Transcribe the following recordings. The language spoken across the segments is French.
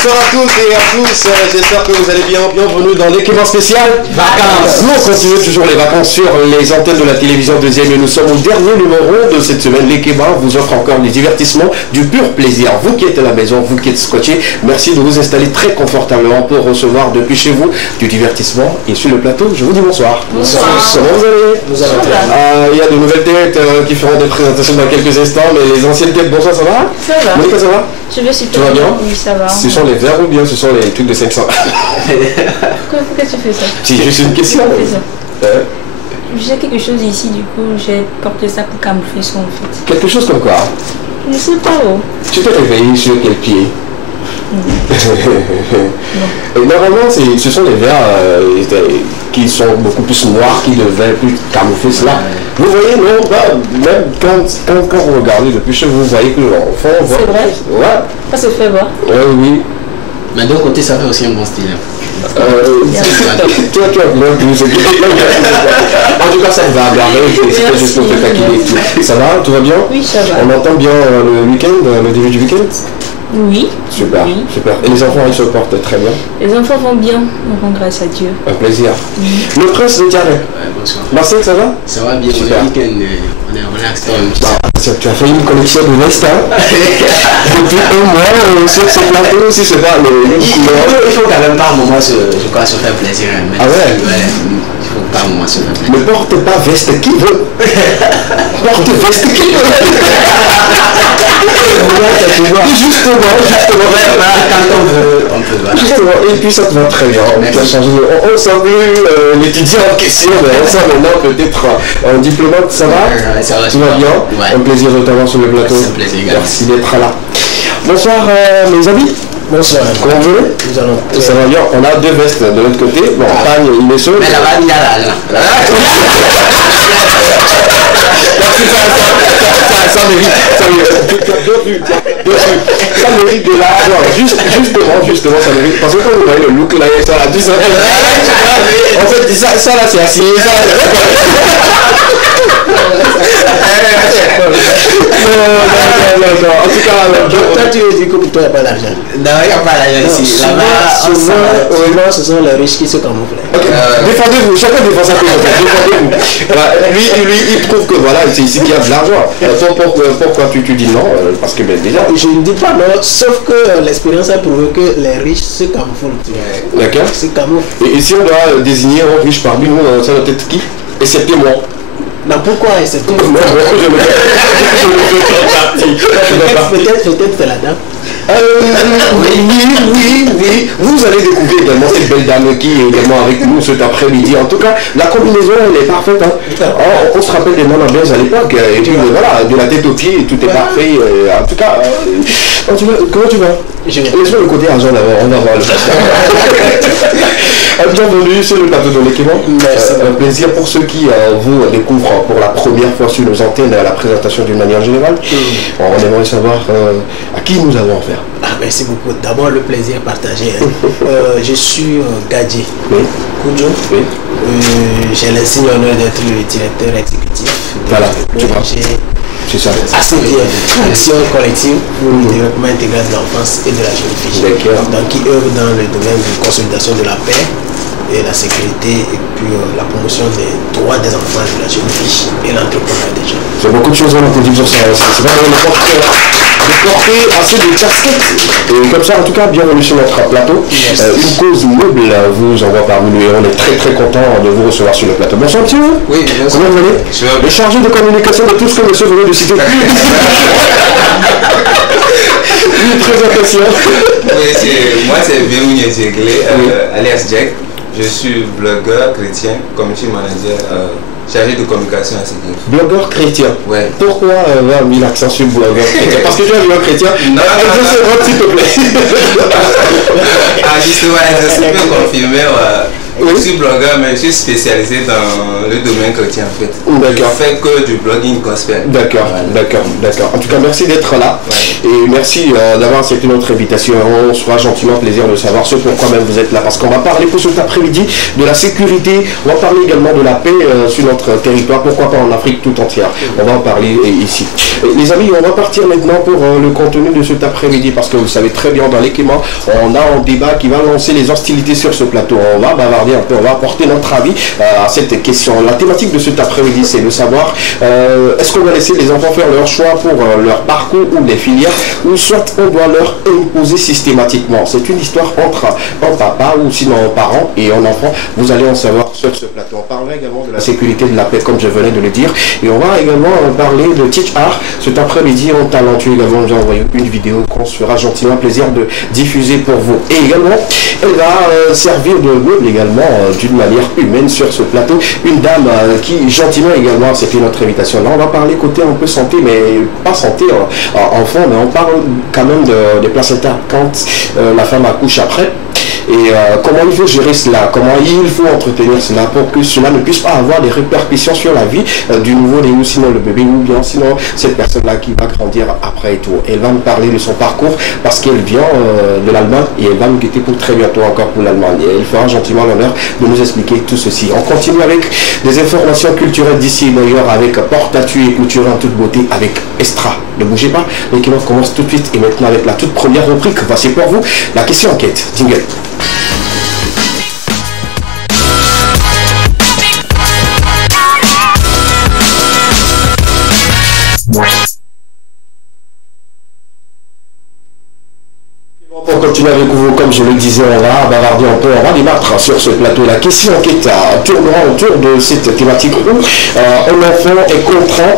Bonsoir à toutes et à tous, j'espère que vous allez bien. Bienvenue dans l'équipement spécial Vacances. Nous continuons toujours les vacances sur les antennes de la télévision deuxième et nous sommes au dernier numéro de cette semaine. L'équipement vous offre encore des divertissements, du pur plaisir. Vous qui êtes à la maison, vous qui êtes scotché, merci de vous installer très confortablement pour recevoir depuis chez vous du divertissement. Et sur le plateau, je vous dis bonsoir. Bonsoir. Comment vous allez? Il y a de nouvelles têtes qui feront des présentations dans quelques instants, mais les anciennes têtes, bonsoir, ça va? Ça va. Monica, ça va? Je vais super. Tu vas bien? Oui, ça va. Ce sont les verres ou bien ce sont les trucs de 500? Pourquoi tu fais ça? C'est juste une question. J'ai quelque chose ici, du coup, j'ai porté ça pour camoufler ça en fait. Quelque chose comme quoi? Je ne sais pas où. Tu t'es réveillé sur quel pied? Et normalement, ce sont les verres qui sont beaucoup plus noirs, qui devaient plus camoufler cela. Vous voyez, non, même quand vous regardez depuis chez vous, vous voyez que l'enfant voit. C'est vrai? Ouais. Ça se fait voir. Oui. Mais d'un côté, ça fait aussi un bon style. Toi, tu as plein plus. En tout cas, ça va regarder. C'était juste pour te taquiner. Ça va? Tout va bien? Oui, ça va. On entend bien le week-end, le début du week-end? Oui. Super, Oui. super. Et les enfants, ils se portent très bien? Les enfants vont bien, on rend grâce à Dieu. Un plaisir. Le prince de Diarra. Ouais, bonsoir. Marcel, ça va? Ça va bien, Super. le week-end, on est relax. Tu as fait une collection de vestes, hein? Depuis un mois sur ce plateau aussi, c'est pas le Il faut quand même par moment se faire plaisir. Ah ouais? Il faut par moment se faire plaisir. Ne porte pas veste qui veut. Porte veste qui veut. Justement. Quand on veut, on peut. Voilà. Justement, et puis ça te va très bien. On sent plus l'étudiant en question, mais on sent maintenant peut-être un diplomate, ça va? Ça va, Tout va bien? Ouais. Un plaisir de t'avoir sur le plateau. C'est un plaisir également. Merci d'être là. Bonsoir mes amis. Bonsoir. Comment vous allez? Nous allons. Ça va bien. On a deux vestes de l'autre côté. Bon, Pagne, il est seul. Mais là-bas, il y a là. Ça mérite. Ça mérite de l'argent. Justement, ça mérite. Parce que quand vous voyez le look là, ça là, tout ça. En fait, ça là, c'est assis. Non. En tout cas, Toi, tu dis que pour toi, il n'y a pas d'argent. Non, il n'y a pas d'argent ici. Là-bas, souvent, ce sont les riches qui se camouflent. défendez-vous, chacun défend sa cause. Défendez-vous. Lui, il trouve que voilà, c'est ici qu'il y a de l'argent. Pourquoi tu dis non? Parce que déjà. Je ne dis pas non, sauf que l'expérience a prouvé que les riches se camouflent. D'accord. Se camouflent. Et si on doit désigner un riche parmi nous, ça doit être qui? Excepté moi. Non, pourquoi c'est tout? Non, Peut-être c'est la dame. Oui. Vous allez découvrir également cette belle dame qui est également avec nous cet après-midi. En tout cas, la combinaison, elle est parfaite. Hein. On se rappelle des noms à l'époque. Et puis voilà, de la tête aux pieds, tout est parfait. En tout cas, comment tu vas? Je viens. Laisse-moi le côté argent d'abord, on va voir le reste. Bienvenue sur le plateau de l'équipement. Un plaisir pour ceux qui vous découvrent pour la première fois sur nos antennes la présentation d'une manière générale. On aimerait savoir à qui nous avons affaire. Merci beaucoup. D'abord, le plaisir partagé. Je suis Gadji Koudjo. Oui. J'ai l'insigne honneur d'être le directeur exécutif. Voilà, tu vois. C'est ça. ACDF, Action collective pour le développement intégral de l'enfance et de la jeune fille. D'accord. Donc, qui œuvre dans le domaine de consolidation de la paix et la sécurité et puis la promotion des droits des enfants et de la jeune fille et l'entrepreneuriat des jeunes. C'est beaucoup de choses à dire sur ça. C'est pas vraiment de porter assez de casquettes. Et comme ça, en tout cas, bienvenue sur notre plateau. Une cause noble vous envoie parmi nous et on est très très content de vous recevoir sur le plateau. Bonsoir monsieur. Oui, bien sûr. Comment vous allez? Le chargé de communication de tout ce que monsieur venait de citer. Une présentation. Oui, moi c'est Vérougne Dieglé, alias Jack. Je suis blogueur chrétien, community manager, chargé de communication à CDF. Blogueur chrétien. Ouais. Pourquoi avoir mis l'accent sur blogueur chrétien? Parce que tu es blogueur chrétien. Non. S'il te plaît. Ah justement, je peux confirmer. Je suis blogueur, mais je suis spécialisé dans le domaine chrétien en fait. Je fais que du blogging gospel. D'accord, d'accord. En tout cas, merci d'être là. Et merci d'avoir accepté notre invitation. On sera gentiment plaisir de savoir ce pourquoi même vous êtes là. Parce qu'on va parler pour cet après-midi de la sécurité. On va parler également de la paix sur notre territoire. Pourquoi pas en Afrique tout entière. On va en parler ici. Les amis, on va partir maintenant pour le contenu de cet après-midi. Parce que vous savez très bien, dans l'équipement, on a un débat qui va lancer les hostilités sur ce plateau. On va bavarder un peu, on va apporter notre avis à cette question. La thématique de cet après-midi, c'est de savoir est-ce qu'on va laisser les enfants faire leur choix pour leur parcours ou les filières, ou soit on doit leur imposer systématiquement. C'est une histoire entre un papa ou sinon un parent et un enfant. Vous allez en savoir sur ce plateau. On parlera également de la sécurité, de la paix, comme je venais de le dire. Et on va également parler de Teach Art. Cet après-midi, on talentueux également nous a envoyé une vidéo qu'on se fera gentiment plaisir de diffuser pour vous. Et également, elle va servir de meuble également d'une manière humaine sur ce plateau. Une dame qui gentiment également, c'était notre invitation. Là, on va parler côté un peu santé, mais pas santé enfant, mais on parle quand même des placentas quand la femme accouche après. Et comment il faut gérer cela, comment il faut entretenir cela pour que cela ne puisse pas avoir des répercussions sur la vie du nouveau-né ou sinon le bébé ou bien sinon cette personne-là qui va grandir après et tout. Elle va me parler de son parcours parce qu'elle vient de l'Allemagne et elle va nous quitter pour très bientôt encore pour l'Allemagne. Et elle fera gentiment l'honneur de nous expliquer tout ceci. On continue avec des informations culturelles d'ici et d'ailleurs avec porte-à-tu et couture en toute beauté avec Estra. Ne bougez pas, l'équipement commence tout de suite et maintenant avec la toute première rubrique. Voici pour vous la question enquête. Jingle. Pour continuer avec vous, comme je le disais, on va bavarder un peu, on va débattre sur ce plateau. La question qui tournera autour de cette thématique où un enfant est contraint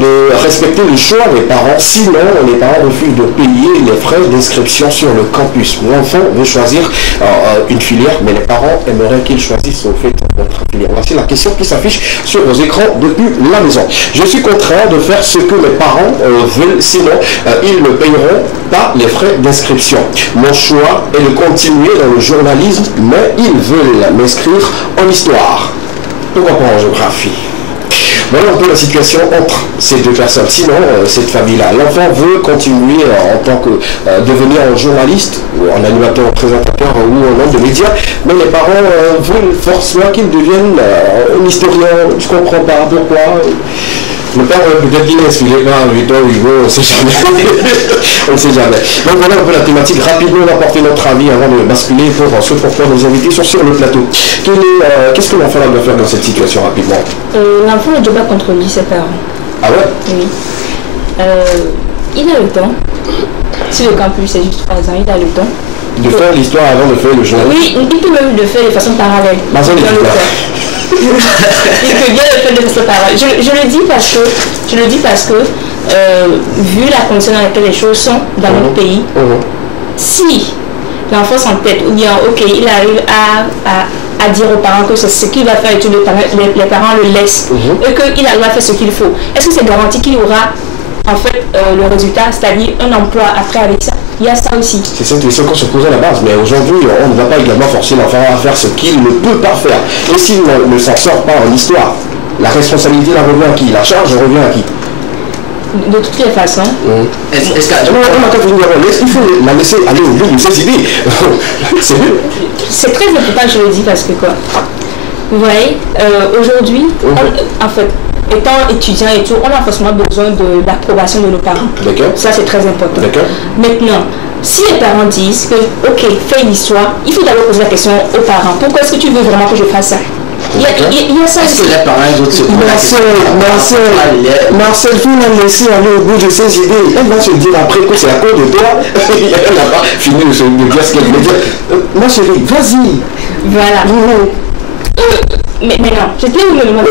de respecter le choix des parents, sinon les parents refusent de payer les frais d'inscription sur le campus. L'enfant veut choisir une filière, mais les parents aimeraient qu'il choisisse au fait notre filière. Voici la question qui s'affiche sur vos écrans depuis la maison. Je suis contraint de faire ce que mes parents veulent, sinon ils ne payeront pas les frais d'inscription. Mon choix est de continuer dans le journalisme, mais ils veulent m'inscrire en histoire. Pourquoi pas en géographie? Voilà un peu la situation entre ces deux personnes. Sinon, cette famille-là, l'enfant veut continuer en tant que devenir un journaliste, ou un animateur, un présentateur ou un homme de médias, mais les parents veulent forcément qu'il devienne un historien. Je ne comprends pas pourquoi. Le père peut-être qu'il est inspiré par Victor Hugo, on ne sait jamais. On ne sait jamais. Donc voilà un peu la thématique. Rapidement, on va porter notre avis avant de basculer pour ce pourquoi nos invités sont sur le plateau. Qu'est-ce que l'enfant doit faire dans cette situation rapidement? L'enfant ne doit pas contrôler ses parents. Ah ouais? Oui. Il a le temps. Si le campus c'est juste 3 ans, il a le temps. De faire l'histoire avant de faire le journal? Oui, il peut même le faire de façon parallèle. Il peut bien le faire de façon parallèle. Je le dis parce que vu la condition dans laquelle les choses sont dans notre pays, si l'enfant s'entête ou bien ok, il arrive à dire aux parents que c'est ce qu'il va faire et tout, les parents le laissent et qu'il arrive à faire ce qu'il faut, est-ce que c'est garanti qu'il y aura en fait le résultat, c'est-à-dire un emploi après avec ça? Il y a ça aussi. C'est cette question qu'on se posait à la base, mais aujourd'hui on ne va pas également forcer l'enfant à faire ce qu'il ne peut pas faire. Et s'il ne s'en sort pas en histoire, la responsabilité la revient à qui? La charge revient à qui? De toutes les façons. Il faut la laisser aller au bout de ses idées. C'est très important, je le dis, parce que quoi? Vous voyez, aujourd'hui, en fait, étant étudiant et tout, on a forcément besoin de l'approbation de nos parents. D'accord. Ça, c'est très important. D'accord. Maintenant, si les parents disent que, ok, fais une histoire, il faut d'abord poser la question aux parents. Pourquoi est-ce que tu veux vraiment que je fasse ça? Il y a ça. Est-ce que les parents, les autres se posent Marcel, il faut la laisser aller au bout de ses idées. Elle va se dire après que c'est à cause de toi. Elle n'a pas fini de dire ce qu'elle veut dire. Ma chérie, vas-y. Voilà. Mais non, j'étais où le moment?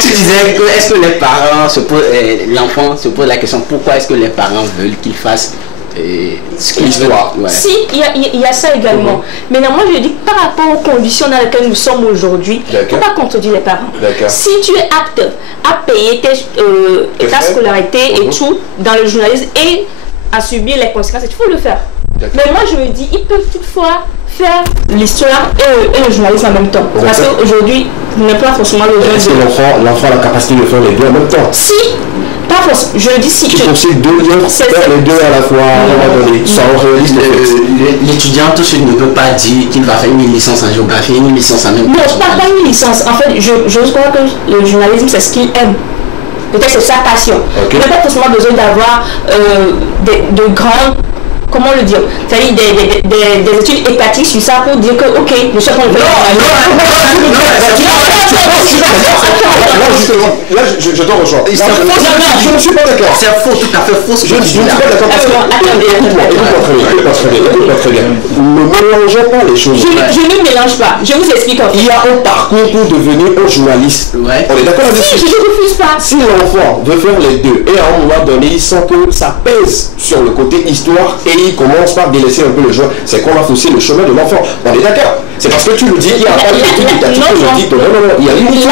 Tu disais que est-ce que les parents se posent, l'enfant se pose la question pourquoi est-ce que les parents veulent qu'il fasse ce qu'il veut. Si, il y a ça également. Maintenant, moi je dis que par rapport aux conditions dans lesquelles nous sommes aujourd'hui, il ne faut pas contredire les parents. Si tu es apte à payer ta scolarité et tout dans le journalisme et à subir les conséquences, il faut le faire. Mais moi, je me dis, ils peuvent toutefois faire l'histoire et le journalisme en même temps. Parce qu'aujourd'hui, on n'a pas forcément le Est-ce que l'enfant a la capacité de faire les deux en même temps? Si, pas forcément. Je le dis si. Tu conseilles de faire les deux à la fois, à un moment donné, sans réaliste. L'étudiant tout de suite ne peut pas dire qu'il va faire une licence en géographie, une licence en même temps. Non, pas une licence. En fait, je crois que le journalisme, c'est ce qu'il aime. Peut-être c'est sa passion. Il n'a pas forcément besoin d'avoir de grands, comment le dire, c'est-à-dire des études étatiques sur ça pour dire que, ok, je sais qu'on veut. Là, je te rejoins. Je ne suis pas d'accord. C'est faux, tout à fait faux. Je ne suis pas d'accord parce que... Écoute-moi très bien. Ne mélangeons pas les choses. Je ne mélange pas. Je vous explique en fait. Il y a un parcours pour devenir un journaliste. On est d'accord là-dessus? Si, je ne refuse pas. Si l'enfant veut faire les deux et à un moment donné, il sent que ça pèse sur le côté histoire et il commence par délaisser un peu le jeu, c'est qu'on a faussé le chemin de l'enfant. On est d'accord? C'est parce que tu le dis qu'il n'y a pas d'études étatiques que je dis que non, il y a une étude.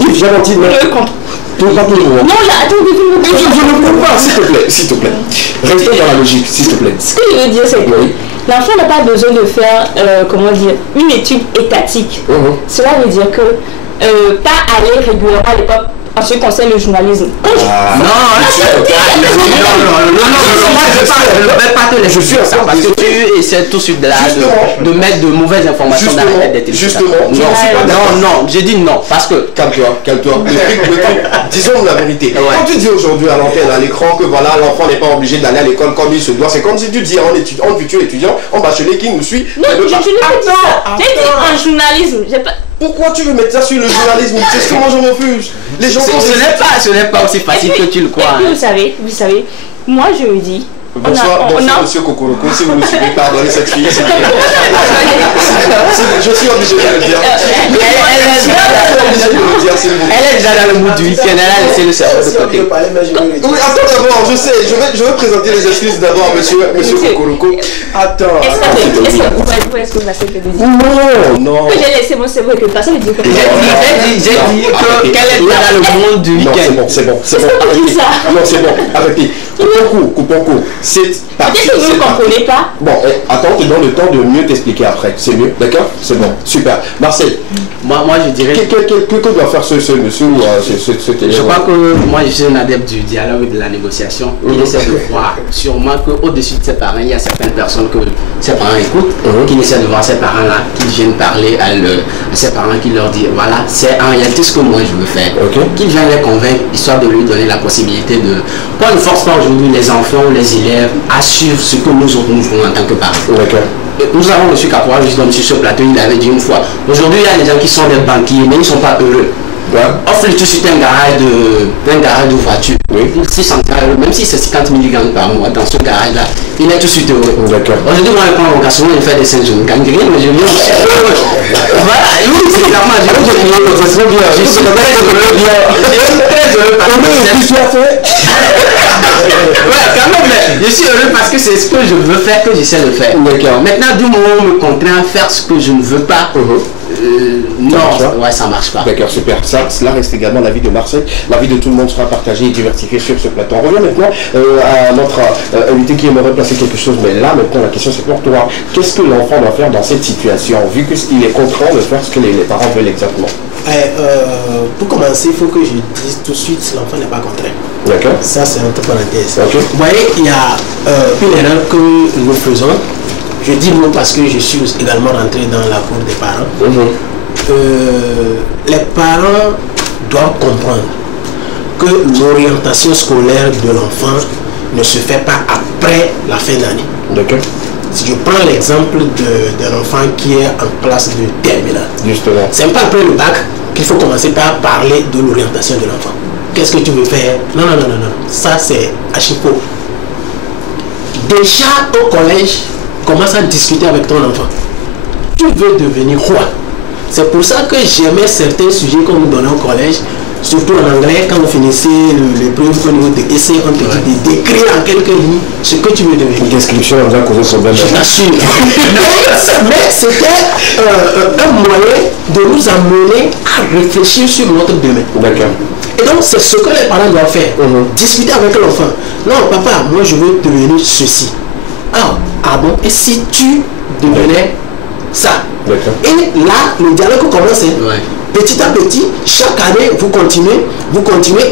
Il vient d'en dire, pas tout le monde. Non, là, attendez, je ne peux pas, s'il te plaît. Restons dans la logique, s'il te plaît. Ce que je veux dire, c'est que l'enfant n'a pas besoin de faire, comment dire, une étude étatique. Cela veut dire que pas aller régulièrement à l'époque en ce qui concerne le journalisme. Je suis ça parce que tu essaies tout de suite de mettre de mauvaises informations dans la tête des téléspectateurs. Non, j'ai dit non parce que... Calme-toi. Disons la vérité. Quand tu dis aujourd'hui à l'antenne, à l'écran, que voilà, l'enfant n'est pas obligé d'aller à l'école comme il se doit, c'est comme si tu dis en futur étudiant, en bachelier qui nous suit. Non, je ne dis pas ça. J'ai dit en journalisme. Pourquoi tu veux mettre ça sur le journalisme? C'est ce que moi je refuse. Les gens ce n'est pas aussi facile que tu le crois. Vous savez, moi je me dis. Bonsoir, monsieur Kokoroko, si vous me suivez, pardonnez cette fille. Je suis obligé de le dire. Elle est déjà dans le mood du week-end, elle a laissé le cerveau de côté. Oui, attends d'abord, je sais, je vais présenter les excuses d'abord, monsieur Kokoroko. Attends. Est-ce que vous acceptez de dire? Non. Que j'ai laissé mon cerveau et que personne ne dit que... J'ai dit qu'elle est déjà dans le monde du week-end. Non, c'est bon. Non, c'est bon, arrêtez. Coupons court. Peut-être que vous ne comprenez pas. Bon, attends, tu donnes le temps de mieux t'expliquer après. C'est mieux, d'accord? C'est bon, super. Marcel, moi je dirais... Que doit faire ce monsieur ou ce téléphone? Je crois que moi je suis un adepte du dialogue et de la négociation. Il essaie de voir sûrement qu'au-dessus de ses parents, il y a certaines personnes que ses parents écoutent, qui essaient de voir ses parents-là, qui viennent parler à ses parents, qui leur disent voilà, c'est en réalité ce que moi je veux faire. Qu'ils viennent les convaincre, histoire de lui donner la possibilité de... Qu'on ne force pas aujourd'hui les enfants ou les élèves à suivre ce que nous voulons en tant que parents. Nous avons reçu Caporal juste sur ce plateau, il avait dit une fois, aujourd'hui il y a des gens qui sont des banquiers mais ils ne sont pas heureux. Offre-lui tout de suite un garage de voiture. Si même si c'est 50 mg par mois dans ce garage-là, il est tout de suite heureux. Aujourd'hui, moi, je prends l'occasion de faire des 5 jours. Je gagne rien, mais je viens aussi heureux. Voilà, oui, c'est clairement, je suis très heureux parce que je suis heureux parce que c'est ce que je veux faire, que j'essaie de faire. Maintenant, du moment où on me contraint à faire ce que je ne veux pas, non, ça marche pas. D'accord, super. Cela reste également l'avis de Marseille. L'avis de tout le monde sera partagé et diversifié sur ce plateau. On revient maintenant à notre invité qui aimerait placer quelque chose. Mais là, maintenant, la question c'est pour toi. Qu'est-ce que l'enfant doit faire dans cette situation, vu qu'il est contraint de faire ce que les parents veulent exactement? Pour commencer, il faut que je dise tout de suite, l'enfant n'est pas contraint. D'accord. Ça, c'est entre parenthèses. Vous voyez, il y a une erreur que nous faisons. Je dis non parce que je suis également rentré dans la cour des parents. Les parents doivent comprendre que l'orientation scolaire de l'enfant ne se fait pas après la fin d'année. D'accord. Si je prends l'exemple d'un enfant qui est en classe de terminale, justement, c'est pas après le bac qu'il faut commencer par parler de l'orientation de l'enfant. Qu'est-ce que tu veux faire? Non. Ça, c'est archi faux. Déjà au collège, commence à discuter avec ton enfant. Tu veux devenir roi. C'est pour ça que j'aimais certains sujets qu'on nous donnait au collège, surtout en anglais, quand on finissait l'épreuve au niveau de essai, on te dit d'écrire en quelques lignes ce que tu veux devenir. Une description, on va causer problème. Je t'assure. Mais c'était un moyen de nous amener à réfléchir sur notre domaine. D'accord. Et donc, c'est ce que les parents doivent faire. Discuter avec l'enfant. Non, papa, moi je veux devenir ceci. Alors, ah bon, et si tu devenais ça? Et là, le dialogue commence. Petit à petit, chaque année, vous continuez,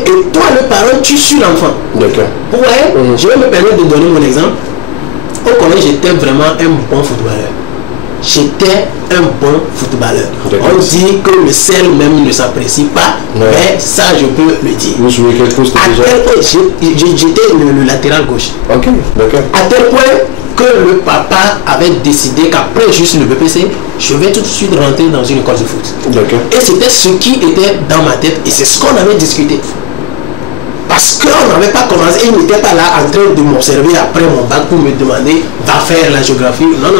et toi, le parent, tu suis l'enfant. D'accord. Vous voyez, je vais me permettre de donner mon exemple. Au collège, j'étais vraiment un bon footballeur. J'étais un bon footballeur. On dit que le sel même ne s'apprécie pas, mais ça, je peux le dire. Vous jouez quel poste déjà? J'étais le latéral gauche. Ok, d'accord. À tel point que le papa avait décidé qu'après juste le BPC, je vais tout de suite rentrer dans une école de foot. D'accord. Et c'était ce qui était dans ma tête et c'est ce qu'on avait discuté. Parce qu'on n'avait pas commencé, il n'était pas là en train de m'observer après mon bac pour me demander va faire la géographie. Non.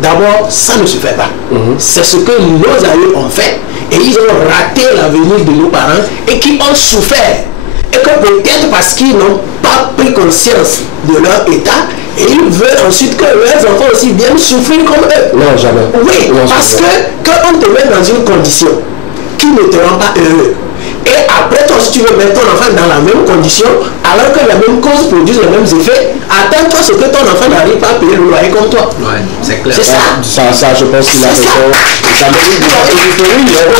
D'abord, ça ne se fait pas. C'est ce que nos amis ont fait et ils ont raté l'avenir de nos parents et qui ont souffert. Et que peut-être parce qu'ils n'ont pas pris conscience de leur état et ils veulent ensuite que leurs enfants aussi viennent souffrir comme eux. Non, jamais. Oui, non, parce que quand on te met dans une condition qui ne te rend pas heureux, et après toi si tu veux mettre ton enfant dans la même condition alors que la même cause produisent les mêmes effets, attends-toi ce que ton enfant n'arrive pas à payer le loyer comme toi. Ouais, c'est clair. C'est ça. Ça, je pense qu'il a raison. Ça mérite de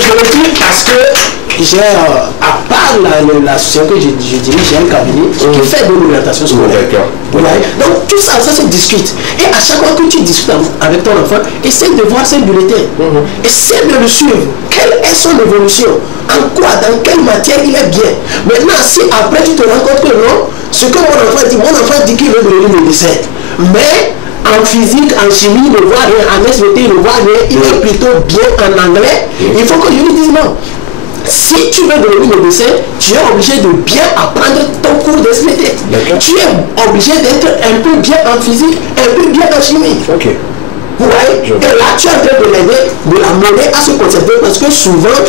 je le dis parce que j'ai, à part l'association que je dirige, j'ai un cabinet qui fait de l'orientation scolaire. Donc tout ça, ça se discute. Et à chaque fois que tu discutes avec ton enfant, essaie de voir ses bulletins. Essaie de le suivre. Quelle est son évolution? En quoi? Dans quelle matière il est bien? Maintenant, si après tu te rends compte que non, ce que mon enfant dit qu'il veut devenir médecin, mais en physique, en chimie, il ne voit rien, en SVT, il ne voit rien, il est plutôt bien en anglais, il faut que je lui dise non. Si tu veux devenir médecin, tu es obligé de bien apprendre ton cours d'SVT. Tu es obligé d'être un peu bien en physique, un peu bien en chimie. Vous voyez? Et là, tu es en train de l'aider, de la mener à se concentrer parce que souvent,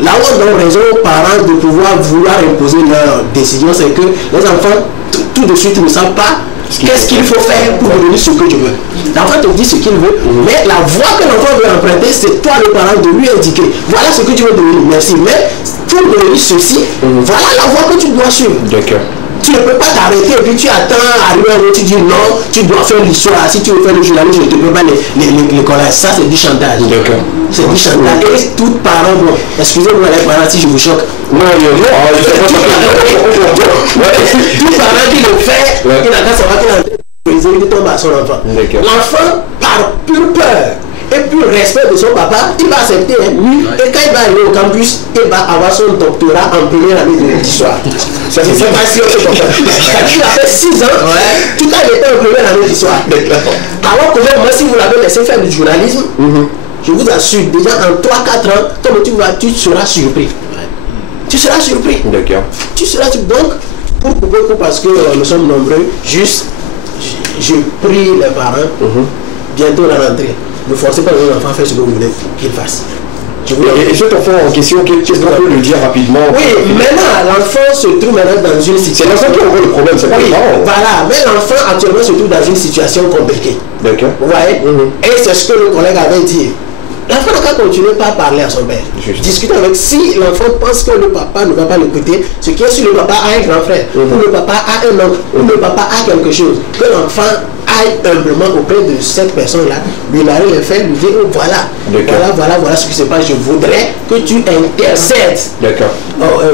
là où on donne raison aux parents de pouvoir vouloir imposer leurs décisions, c'est que les enfants, tout de suite, ne savent pas qu'est-ce qu'il faut faire pour devenir ce que je veux. L'enfant te dit ce qu'il veut, mais la voie que l'enfant veut emprunter, c'est toi le parent de lui indiquer. Voilà ce que tu veux devenir, merci. Mais pour devenir ceci, voilà la voie que tu dois suivre. D'accord. Tu ne peux pas t'arrêter et puis tu attends arriver un moment, tu dis non, tu dois faire l'histoire. Si tu veux faire le journalisme, je ne te peux pas les collages. Ça, c'est du chantage. D'accord. C'est du chantage. Et tout parent, bon, excusez-moi les parents si je vous choque. Non, tout parent qui le fait, il n'a qu'à savoir qu'il est en train de briser, il tombe à son enfant. L'enfant, par pure peur et puis respect de son papa, il va accepter. Et quand il va aller au campus, il va avoir son doctorat en première année d'histoire. Ça c'est pas si on peut. Il a fait 6 ans, tout à l'heure il était en première année d'histoire. Alors que moi, si vous l'avez laissé faire du journalisme, je vous assure, déjà en 3-4 ans, comme tu seras surpris. Tu seras surpris. D'accord. Tu seras surpris. Donc, pour parce que nous sommes nombreux, juste, je prie les parents, bientôt la rentrée. Ne forcez pas vos enfants à faire ce que vous voulez qu'ils fassent. Et cet enfant en question, qu'est-ce qu'on peut lui dire rapidement? Oui, maintenant, l'enfant se trouve maintenant dans une situation... C'est l'enfant qui envoie le problème, c'est pas les parents. Voilà, mais l'enfant actuellement se trouve dans une situation compliquée. D'accord. Vous voyez? Et c'est ce que le collègue avait dit. L'enfant n'a qu'à continuer par parler à son père. Discuter avec. Si l'enfant pense que le papa ne va pas l'écouter, ce qui est si le papa a un grand frère, ou le papa a un oncle, ou le papa a quelque chose, que l'enfant aille humblement auprès de cette personne-là, lui narrer les faits, lui dire oh, voilà ce qui se passe, je voudrais que tu intercèdes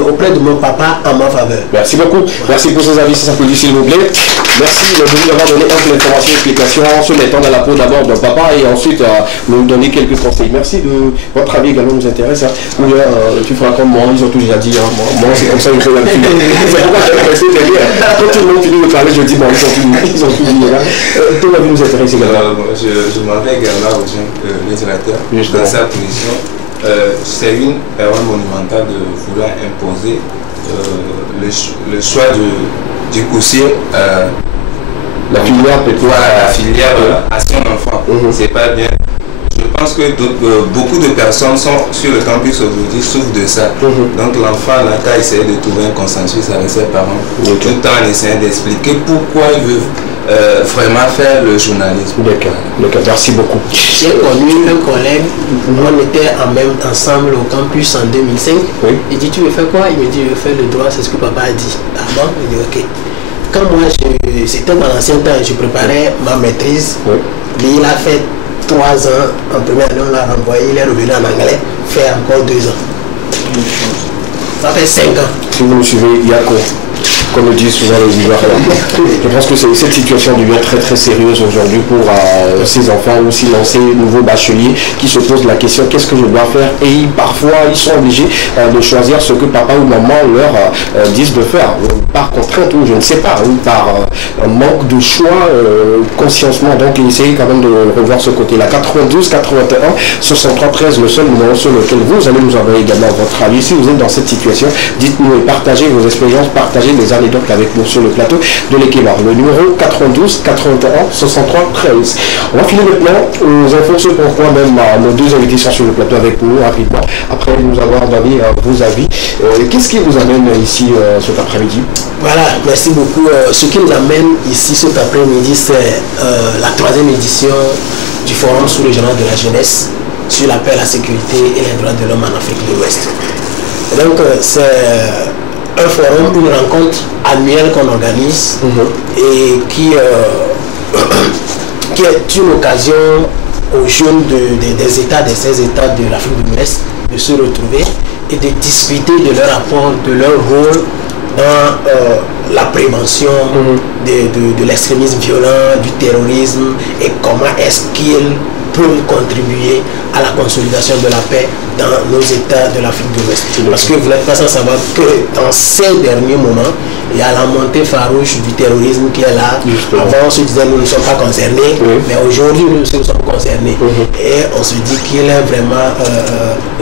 auprès de mon papa en ma faveur. Merci beaucoup. Merci pour ces avis, ça s'applaudit s'il vous plaît. Merci de nous avoir donné ample information, explication, en se mettant dans la peau d'abord d'un papa et ensuite nous donner quelques conseils. Merci de votre avis également nous intéresse. Tu feras comme moi, ils ont tout déjà dit. Moi c'est comme ça que je fais la fille. C'est pourquoi j'ai resté derrière. Quand tout le monde finit de parler, je dis bon, ils ont tout dit. Ton avis nous intéresse également. Je m'en vais également rejoindre le directeur dans sa position. C'est une erreur monumentale de vouloir imposer le choix du coursier, la filière plutôt. Voilà, la filière à son enfant. C'est pas bien. Je pense que beaucoup de personnes sont sur le campus aujourd'hui souffrent de ça. Donc l'enfant n'a qu'à essayer de trouver un consensus avec ses parents, tout en essayant d'expliquer pourquoi il veut vraiment faire le journalisme. D'accord, merci beaucoup. J'ai connu un collègue, on était ensemble au campus en 2005. Il dit tu veux faire quoi? Il me dit je veux faire le droit, c'est ce que papa a dit. Ah bon? Il dit ok. Quand moi c'était dans l'ancien temps, je préparais ma maîtrise. Oui. Mais il a fait 3 ans, en première année on l'a renvoyé, il est revenu en anglais, fait encore 2 ans. Ça fait 5 ans. Si vous nous suivez, il y a quoi, comme le disent souvent les Ivoiriens. Je pense que cette situation devient très très sérieuse aujourd'hui pour ces enfants ou sinon ces nouveaux bacheliers qui se posent la question qu'est-ce que je dois faire, et parfois ils sont obligés de choisir ce que papa ou maman leur disent de faire, par contrainte ou je ne sais pas, ou par un manque de choix consciencement. Donc essayez quand même de revoir ce côté-là. 92 81 63 13, le seul numéro sur lequel vous allez nous envoyer également votre avis. Si vous êtes dans cette situation, dites-nous et partagez vos expériences, partagez les anecdotes avec nous sur le plateau de l'Ekébar. Le numéro 92 81 63 13. On va finir maintenant aux infos, ce pourquoi même nos 2 invités sont sur le plateau avec nous rapidement. Après nous avoir donné vos avis, qu'est-ce qui vous amène ici cet après-midi? Voilà, merci beaucoup. Ce qui nous amène ici cet après-midi, c'est la 3e édition du Forum sous-régional de la jeunesse sur la paix, la sécurité et les droits de l'homme en Afrique de l'Ouest. Donc c'est un forum, une rencontre annuelle qu'on organise et qui est une occasion aux jeunes des États, des 16 États de l'Afrique de l'Ouest de se retrouver et de discuter de leur apport, de leur rôle dans la prévention de l'extrémisme violent, du terrorisme, et comment est-ce qu'ils peuvent contribuer à la consolidation de la paix dans nos États de l'Afrique de l'Ouest. Parce que vous n'êtes pas sans savoir que dans ces derniers moments, il y a la montée farouche du terrorisme qui est là. Avant, on se disait nous ne sommes pas concernés, mais aujourd'hui nous sommes concernés. Et on se dit qu'il est vraiment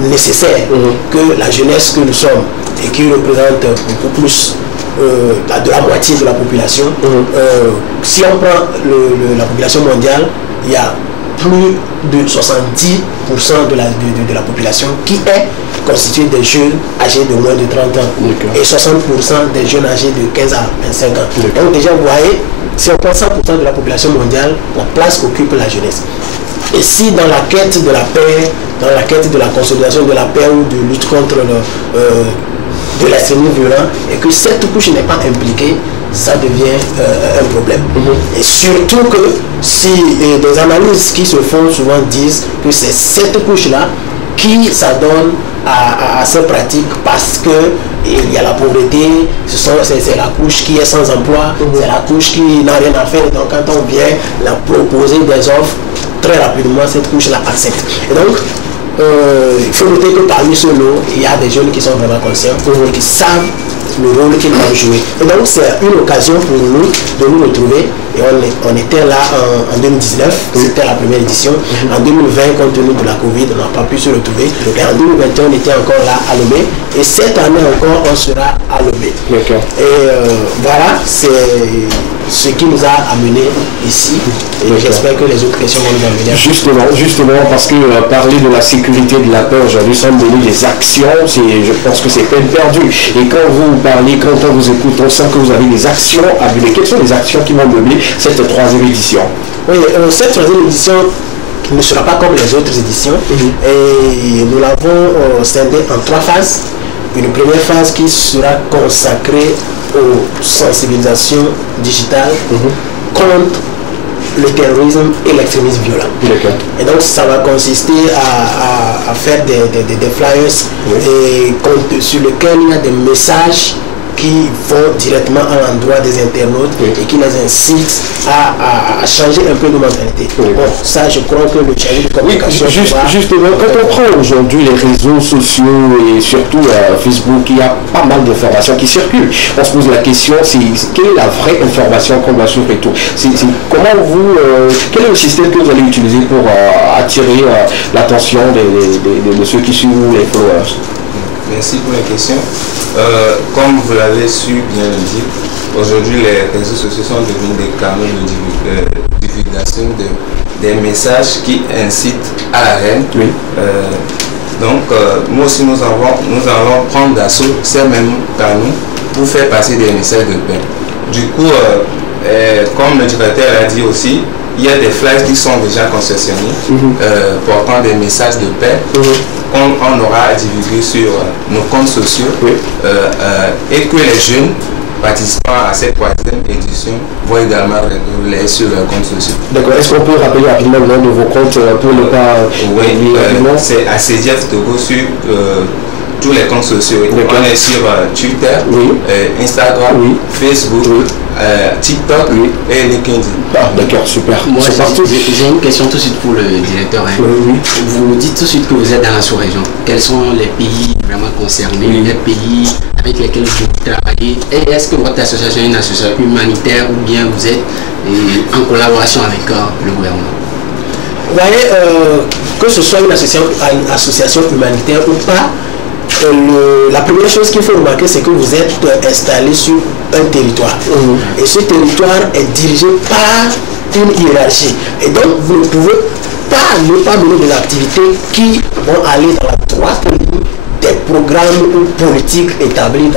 nécessaire que la jeunesse que nous sommes, et qui représente beaucoup plus de la moitié de la population, si on prend la population mondiale, il y a plus de 70% de la population qui est constituée de jeunes âgés de moins de 30 ans et 60% des jeunes âgés de 15 à 25 ans. Donc déjà vous voyez, si on prend 100% de la population mondiale, la place qu'occupe la jeunesse. Et si dans la quête de la paix, dans la quête de la consolidation de la paix ou de lutte contre de l'extrémisme violent, et que cette couche n'est pas impliquée, ça devient un problème. Et surtout que si des analyses qui se font souvent disent que c'est cette couche-là qui s'adonne à ces pratiques parce que il y a la pauvreté, c'est la couche qui est sans emploi, c'est la couche qui n'a rien à faire. Donc quand on vient la proposer des offres, très rapidement cette couche-là accepte. Et donc il faut noter que parmi ceux-là, il y a des jeunes qui sont vraiment conscients et qui savent le rôle qu'ils doivent jouer. Et donc c'est une occasion pour nous de nous retrouver. Et on était là en 2019, c'était la première édition. En 2020, compte tenu de la Covid, on n'a pas pu se retrouver. Et en 2021, on était encore là à Lomé. Et cette année encore, on sera à Lomé. Et voilà, c'est ce qui nous a amenés ici. Et j'espère que les autres questions vont nous amener. Justement, parce que parler de la sécurité, de la paix aujourd'hui, sans donner des actions, je pense que c'est peine perdue. Et quand vous parlez, quand on vous écoute, on sent que vous avez des actions à mener. Quelles sont les actions qui vont mener cette 3e édition? Oui, cette 3e édition ne sera pas comme les autres éditions. Et nous l'avons scindée en 3 phases. Une première phase qui sera consacrée aux sensibilisations digitales contre le terrorisme et l'extrémisme violent. Et donc ça va consister à faire des flyers et sur lesquels il y a des messages qui vont directement à l'endroit des internautes et qui les incitent à changer un peu de mentalité. Bon, ça, je crois que le challenge de communication... Justement, quand on prend aujourd'hui les réseaux sociaux et surtout Facebook, il y a pas mal d'informations qui circulent. On se pose la question, quelle est la vraie information qu'on doit suivre et tout. Comment quel est le système que vous allez utiliser pour attirer l'attention de ceux qui suivent les followers? Merci pour la question. Comme vous l'avez su bien le dire, aujourd'hui les réseaux sociaux sont devenus des canaux de divulgation des messages qui incitent à la haine. Donc nous aussi nous allons prendre d'assaut ces mêmes canaux pour faire passer des messages de paix. Du coup, comme le directeur l'a dit aussi, il y a des flyers qui sont déjà concessionnés portant des messages de paix qu'on aura à divulguer sur nos comptes sociaux et que les jeunes participants à cette 3e édition vont également relayer sur leurs comptes sociaux. D'accord. Est-ce qu'on peut rappeler rapidement le nom de vos comptes pour ne pas... Oui, c'est ACGF Togo sur tous les comptes sociaux. On est sur Twitter, Instagram, Facebook, TikTok et LinkedIn. Ah, d'accord, super. Moi, j'ai une question tout de suite pour le directeur. Hein. Vous dites tout de suite que vous êtes dans la sous-région. Quels sont les pays vraiment concernés, les pays avec lesquels vous travaillez? Et est-ce que votre association est une association humanitaire ou bien vous êtes en collaboration avec le gouvernement? Vous voyez, que ce soit une association humanitaire ou pas, la première chose qu'il faut remarquer, c'est que vous êtes installé sur un territoire. Et ce territoire est dirigé par une hiérarchie. Et donc, vous ne pouvez pas ne pas mener des activités qui vont aller dans la droite ligne des programmes ou politiques établis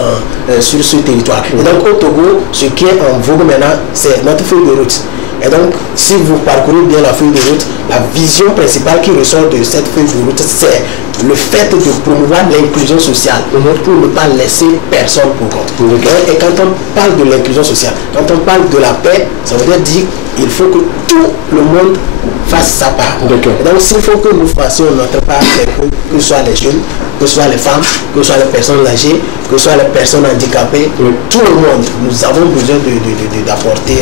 sur ce territoire. Et donc, au Togo, ce qui est en vogue maintenant, c'est notre feuille de route. Et donc, si vous parcourez bien la feuille de route, la vision principale qui ressort de cette feuille de route, c'est le fait de promouvoir l'inclusion sociale pour ne pas laisser personne pour compte. Et quand on parle de l'inclusion sociale, quand on parle de la paix, ça veut dire qu'il faut que tout le monde fasse sa part. Et donc, s'il faut que nous fassions notre part, que ce soit les jeunes, que ce soit les femmes, que ce soit les personnes âgées, que ce soit les personnes handicapées, tout le monde, nous avons besoin d'apporter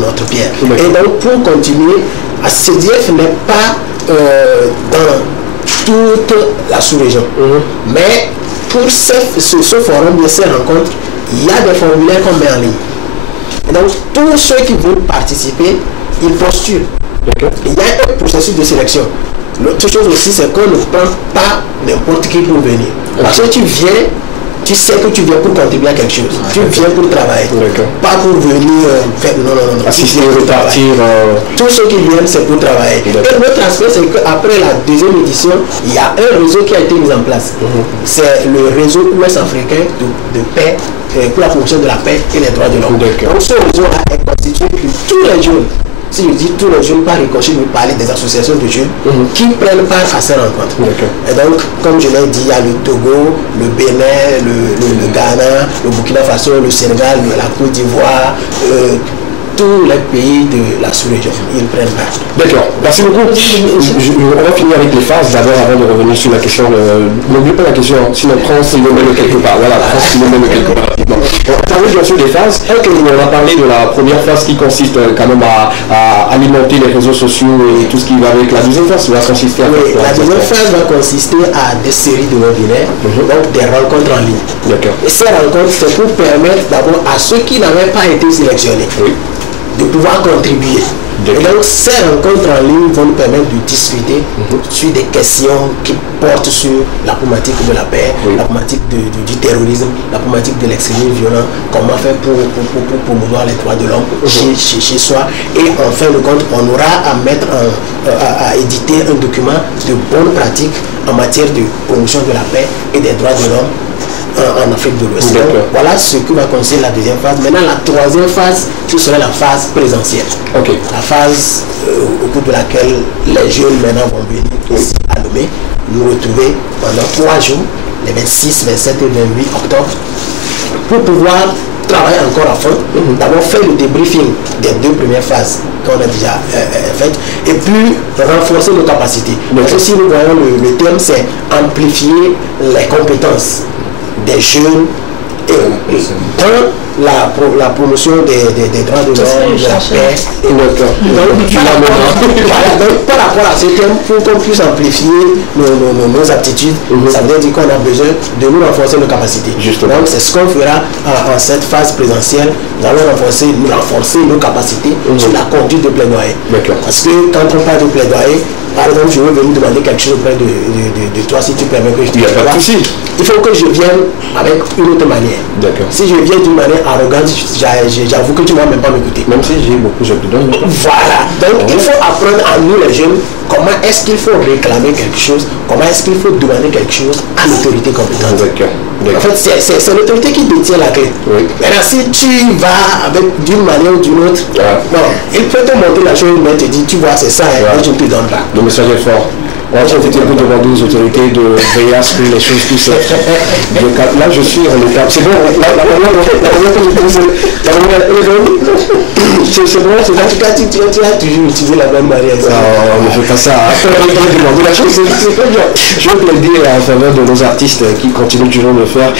notre pierre. Et donc, pour continuer, ACGF n'est pas dans toute la sous-région. Mais pour ce forum, ces rencontres, il y a des formulaires qu'on met en ligne. Et donc, tous ceux qui veulent participer, ils postulent. Il y a un processus de sélection. L'autre chose aussi, c'est qu'on ne prend pas n'importe qui pour venir. Parce que tu viens, tu sais que tu viens pour contribuer à quelque chose. Tu viens pour travailler. Pas pour venir faire... Non. Assister, repartir. Tous ceux qui viennent, c'est pour travailler. Et l'autre aspect, c'est qu'après la 2e édition, il y a un réseau qui a été mis en place. C'est le réseau ouest-africain de paix, pour la promotion de la paix et les droits de l'homme. Donc ce réseau-là est constitué de tous les jeunes. Si je dis tous les jeunes, par ricochet, je vais parler des associations de jeunes qui prennent part à ces rencontres. Et donc, comme je l'ai dit, il y a le Togo, le Bénin, le Ghana, le Burkina Faso, le Sénégal, la Côte d'Ivoire, tous les pays de la sous-région, ils prennent part. D'accord, merci beaucoup. On va finir avec les phases d'abord avant de revenir sur la question. N'oublie pas la question, sinon prends si le mets quelque part. Voilà, prends si le mets quelque part rapidement. On parle bien sûr des phases. On va parler de la première phase qui consiste quand même à alimenter les réseaux sociaux et tout ce qui va avec. La deuxième phase va consister à... la deuxième phase va consister à des séries de webinaires, donc des rencontres en ligne. D'accord. Et ces rencontres, c'est pour permettre d'abord à ceux qui n'avaient pas été sélectionnés de pouvoir contribuer. Et donc ces rencontres en ligne vont nous permettre de discuter sur des questions qui portent sur la problématique de la paix, la problématique du terrorisme, la problématique de l'extrémisme violent, comment faire pour promouvoir les droits de l'homme chez soi. Et en fin de compte, on aura à mettre à éditer un document de bonnes pratiques en matière de promotion de la paix et des droits de l'homme en Afrique de l'Ouest. Voilà ce que va concerner la deuxième phase. Maintenant, la troisième phase, ce serait la phase présentielle. La phase au cours de laquelle les jeunes maintenant vont venir ici à Lomé, nous retrouver pendant 3 jours, les 26, 27 et 28 octobre, pour pouvoir travailler encore à fond. D'abord faire le débriefing des 2 premières phases qu'on a déjà faites, et puis renforcer nos capacités. Parce que si nous voyons le thème, c'est amplifier les compétences des jeunes dans la promotion des droits de l'homme, de la paix et donc par rapport à ce thème, pour qu'on puisse amplifier nos aptitudes, ça veut dire qu'on a besoin de nous renforcer nos capacités. Donc c'est ce qu'on fera en cette phase présentielle. Nous allons renforcer nos capacités sur la conduite de plaidoyer. Parce que quand on parle de plaidoyer, par exemple, je veux venir demander quelque chose auprès de toi, si tu permets que je te dise. Il faut que je vienne avec une autre manière. Si je viens d'une manière arrogante, j'avoue que tu ne vas même pas m'écouter. Même si j'ai beaucoup, je te donne. Voilà. Donc il faut apprendre à nous les jeunes comment est-ce qu'il faut réclamer quelque chose, comment est-ce qu'il faut demander quelque chose à l'autorité compétente. En fait, c'est l'autorité qui détient la clé. Maintenant, si tu vas d'une manière ou d'une autre, non, il peut te montrer la chose, mais te dire, tu vois, c'est ça, et je ne te donne pas. Le message est fort. On va profiter pour demander aux autorités de veiller à ce que les choses puissent être bien calmes. Là, je suis en état. C'est bon, la première que je pose, la première, c'est bon, c'est bon. En tout cas, tu as toujours utilisé la même manière. Non, ne fais pas ça. La chose, c'est très bien. Je veux plaider en faveur de nos artistes qui continuent toujours de faire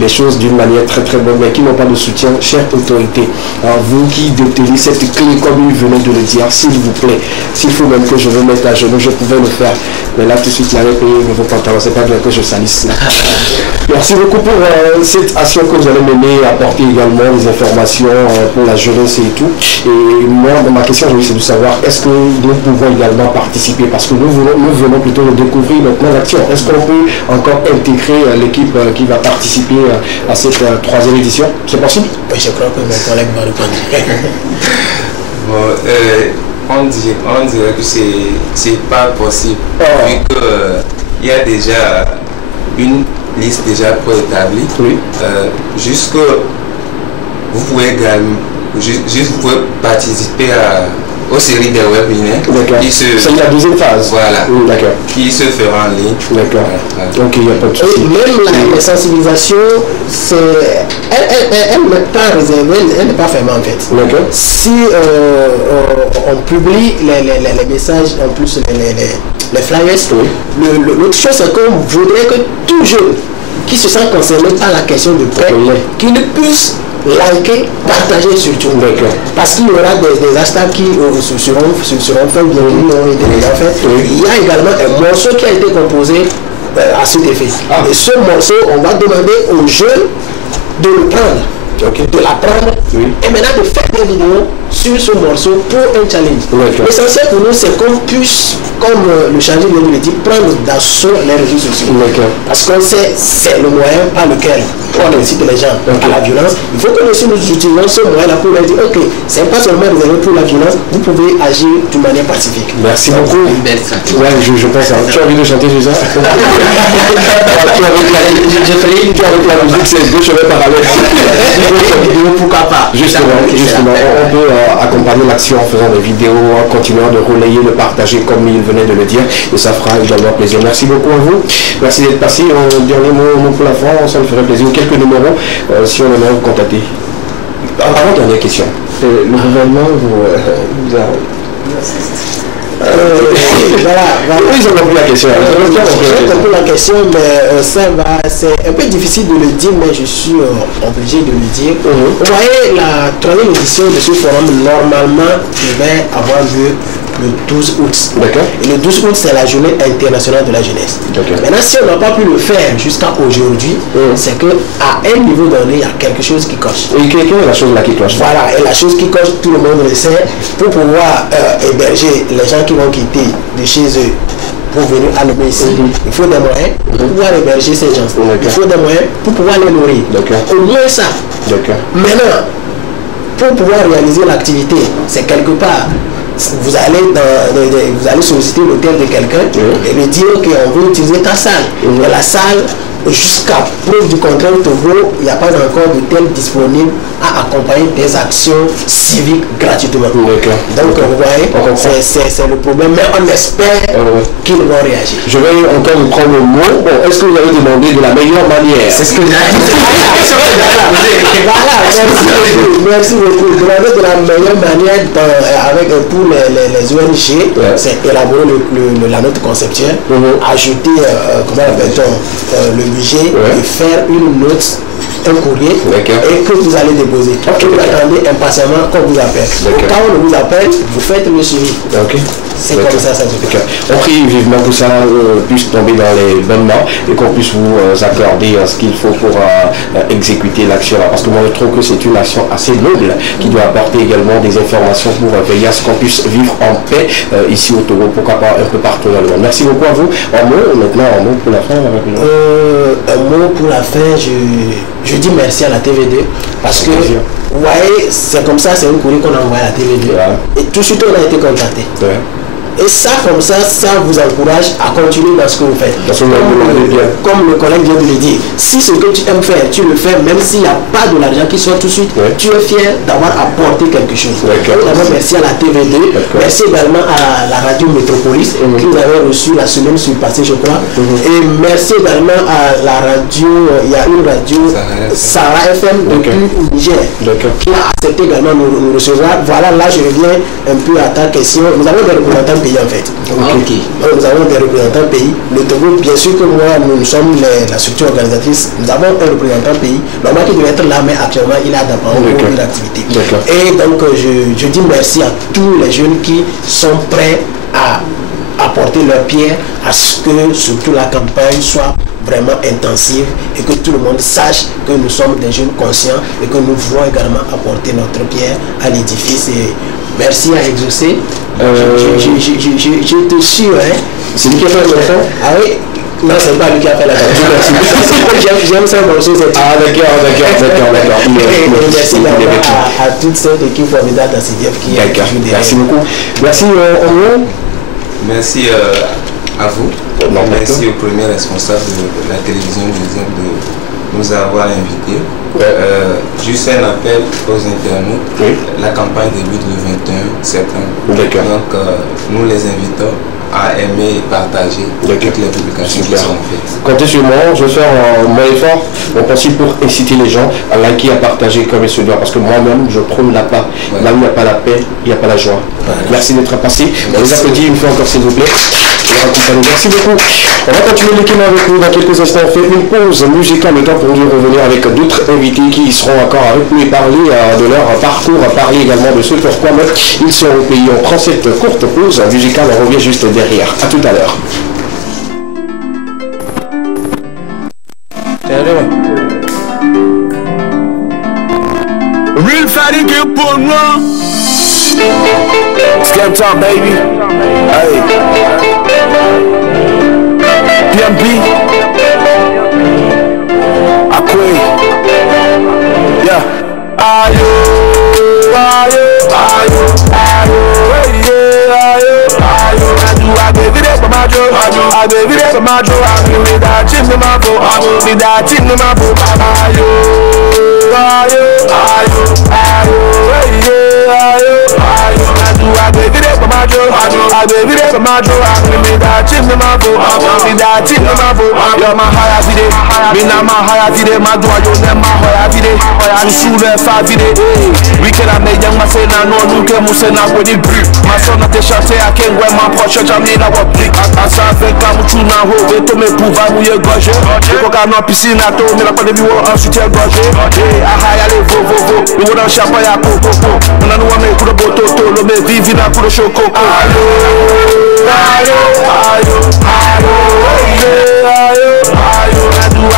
les choses d'une manière très très bonne, mais qui n'ont pas de soutien. Chère autorité, alors vous qui détenez cette clé, comme il venait de le dire, s'il vous plaît, s'il faut même que je me mette à genoux, je pouvais le faire. Mais là, tout de suite, l'année payé vos pantalons, c'est pas bien que je salisse. Merci beaucoup pour cette action que vous allez mener, apporter également des informations pour la jeunesse et tout. Et moi, ma question aujourd'hui, c'est de savoir, est-ce que nous pouvons également participer, parce que nous venons plutôt de découvrir maintenant l'action. Est-ce qu'on peut encore intégrer l'équipe qui va participer à cette troisième édition? C'est possible? Oui, je crois que mes collègues vont répondre. On dirait que c'est pas possible, vu qu'il y a déjà une liste déjà préétablie. Oui. Juste que vous pouvez vous pouvez participer aux séries des webinaires. C'est la deuxième phase. Voilà. D'accord. Qui se fera en ligne. D'accord. Donc il n'y a pas de souci. Même la sensibilisation, elle n'est pas réservée, elle n'est pas fermée en fait. D'accord. Si on publie les messages, en plus les flyers, l'autre chose c'est qu'on voudrait que tout jeune qui se sent concerné par la question de prêt, qu'il puisse liker, partager surtout. Parce qu'il y aura des hashtags qui seront faits, bien qui ont été déjà faits. Il y a également un morceau qui a été composé à cet effet. Et ce morceau, on va demander aux jeunes de le prendre. De la prendre et maintenant de faire des vidéos sur ce morceau pour un challenge. L'essentiel pour nous, c'est qu'on puisse, comme le chargé de l'unité, prendre d'assaut les réseaux sociaux. Parce qu'on sait c'est le moyen par lequel on incite les gens à la violence. Il faut que nous utilisons ce moyen-là pour leur dire ok, c'est pas seulement réservé pour la violence, vous pouvez agir d'une manière pacifique. Merci beaucoup. Ouais, je pense. Tu as envie de chanter sur ça? Tu avec la musique, c'est deux cheveux parallèles. Pourquoi pas? Justement, on peut accompagner l'action en faisant des vidéos, en continuant de relayer, de partager comme il venait de le dire, et ça fera également plaisir. Merci beaucoup à vous. Merci d'être passé. Un dernier mot pour la fin, ça me ferait plaisir. Quelques numéros si on aimerait vous contacter. Avant, dernière question. Le gouvernement vous a... voilà. Ils ont compris la question. J'ai compris la question, mais c'est un peu difficile de le dire, mais je suis obligé de le dire. Vous voyez, la troisième édition de ce forum, normalement, devait avoir lieu le 12 août. Et le 12 août, c'est la journée internationale de la jeunesse. Maintenant, si on n'a pas pu le faire jusqu'à aujourd'hui, c'est qu'à un niveau donné, il y a quelque chose qui coche. Et quelle est la chose là qui coche? Voilà, et la chose qui coche, tout le monde le sait, pour pouvoir héberger les gens qui vont quitter de chez eux pour venir à l'homme ici, il faut des moyens pour pouvoir héberger ces gens. Il faut des moyens pour pouvoir les nourrir. Au moins ça. Maintenant, pour pouvoir réaliser l'activité, c'est quelque part. Vous allez solliciter l'hôtel de quelqu'un et lui dire qu'on veut utiliser ta salle. Et la salle, jusqu'à preuve du contraire, il n'y a pas encore d'hôtel disponible à accompagner des actions civiques gratuitement. Donc vous voyez, c'est le problème, mais on espère qu'ils vont réagir. Je vais encore vous prendre le mot. Bon, est-ce que vous avez demandé de la meilleure manière? C'est ce que j'ai dit. Merci beaucoup. Demander de la meilleure manière pour les ONG, c'est élaborer la note conceptuelle, ajouter, comment appelle-t-on, le budget et faire une note, un courrier et que vous allez déposer. Vous attendez impatiemment qu'on vous appelle. Quand on vous appelle, vous faites le suivi. C'est comme ça, ça se fait. On prie vivement que ça puisse tomber dans les bonnes mains et qu'on puisse vous accorder ce qu'il faut pour exécuter l'action. Parce que moi je trouve que c'est une action assez noble qui doit apporter également des informations pour veiller à ce qu'on puisse vivre en paix ici au Togo, pourquoi pas un peu partout dans le monde. Merci beaucoup à vous. Un mot pour la fin. Un mot pour la fin, je dis merci à la TV2 parce que vous voyez, c'est comme ça, c'est un courrier qu'on a envoyé à la TV2 et tout de suite on a été contacté. Et ça, comme ça vous encourage à continuer dans ce que vous faites. Comme le collègue vient de le dire, si ce que tu aimes faire, tu le fais, même s'il n'y a pas de l'argent qui sort tout de suite, tu es fier d'avoir apporté quelque chose. D'abord, merci à la TV2, merci également à la radio Métropolis, qui nous avait reçu la semaine passée, je crois. Et merci également à la radio, il y a une radio, Sarah FM, depuis Niger, qui a accepté également nous recevoir. Voilà, là je reviens un peu à ta question. Nous avons des représentants pays en fait. Nous avons des représentants pays. Le Togo, bien sûr que moi, nous sommes la structure organisatrice. Nous avons un représentant pays. Normalement, qui devait être là, mais actuellement, il a d'abord une activité. Et donc, je dis merci à tous les jeunes qui sont prêts à apporter leur pierre à ce que surtout la campagne soit vraiment intensive et que tout le monde sache que nous sommes des jeunes conscients et que nous voulons également apporter notre pierre à l'édifice. Et merci à Exaucé. J'étais sûr, hein. C'est lui qui a fait le son? Ah oui. Non, c'est pas lui qui a fait la candidature. J'aime ça morceau. Ah d'accord. Merci à toute cette équipe formidable d'ACDF qui a joué derrière. Merci beaucoup. Merci Omio. Merci à vous. Merci au premier responsable de la télévision de nous avoir invités. Juste un appel aux internautes. La campagne débute le 21 septembre. Donc nous les invitons à aimer et partager toutes les publications qui sont faites. Comptez sur moi, je vais faire mon effort, mon possible pour inciter les gens à liker, à partager comme il se doit, parce que moi-même je prône la paix. Là où il n'y a pas la paix, il n'y a pas la joie. Merci d'être passé. On les applaudit une fois encore s'il vous plaît. Merci beaucoup. On va continuer l'équipement avec nous dans quelques instants. On fait une pause musicale, le temps pour nous revenir avec d'autres invités qui seront encore avec nous et parler de leur parcours, parler également de ce pourquoi ils sont au pays. On prend cette courte pause musicale, on revient juste derrière. A tout à l'heure. Real fatty get pour moi. Scam time, baby. Hey. PMB. Akwe. Yeah. Ayo. I baby that's my job. I baby that's my job. I me that chin in my boat. I me that chin in my boat. I baby that's my job. I baby that's my job. I me that chin in my boat. I me that chin in my boat. You're my higher today. Me na my higher today. My do I you never my higher today. To shoot that five today. We can have made young man say na no look at Musa na with the brief. My son at the shante I can't wear my Porsche. I mean I was brick. I saw that come to now. Wait to me prove I will gorge. Because I know piscine at home. Me la pas de vie ou ensuite gorge. I high aller vo. We would have shop ya po. And I know I make the boto to lo me vivi na pour le show coco.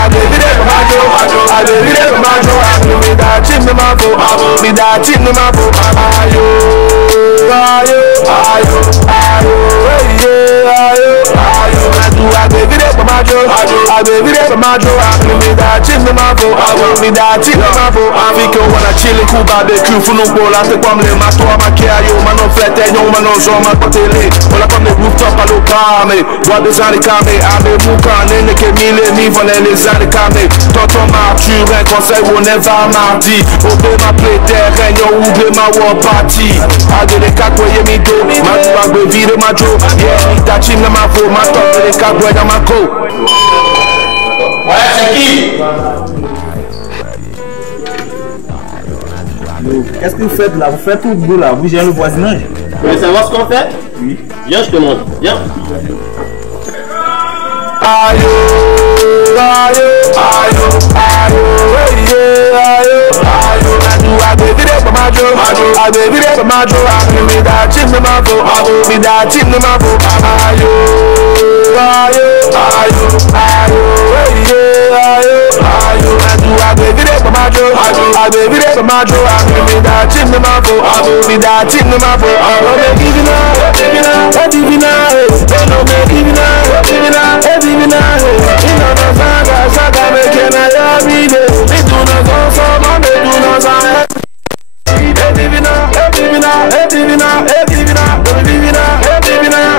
I baby that's my job. I baby that's my job. I me that chin in my boat. Me that chin in my boat. I baby that's my job. I baby that's my job. I me that chin in my boat. Me that chin in my boat. I think you wanna chill in Cuba barbecue for no ball. I take one lane. My tour, my care, you man no flat, you man no zone, my potele. All up on the rooftop, I look calme. What is on the camera? I'm a moukan, and the Camille, me van les années camé. Tonton Martu, un conseil, on est va mardi. Oublie ma plaie terrain, yo, oublie ma war party. I get the cat where you me do. Ma joie, go vide ma joe. Yeah, ta chim na ma fo, ma top, the cat where you ma go. Ouais, c'est qui? Qu'est-ce que vous faites là? Vous faites tout le boulot là, vous gérez le voisinage. Vous voulez savoir ce qu'on fait? Oui. Viens, je te montre. Viens. I baby that's my job. I baby that's my job. I me that chin in my boat. Me that chin in my boat. I baby that's my job. I baby that's my job. I me that chin in my boat. Me that chin in my boat. Oh me divina, divina, oh me divina, divina. Ina na saga me kena ya vide. Me do na so me do na sa. Divina, divina, divina, divina, divina.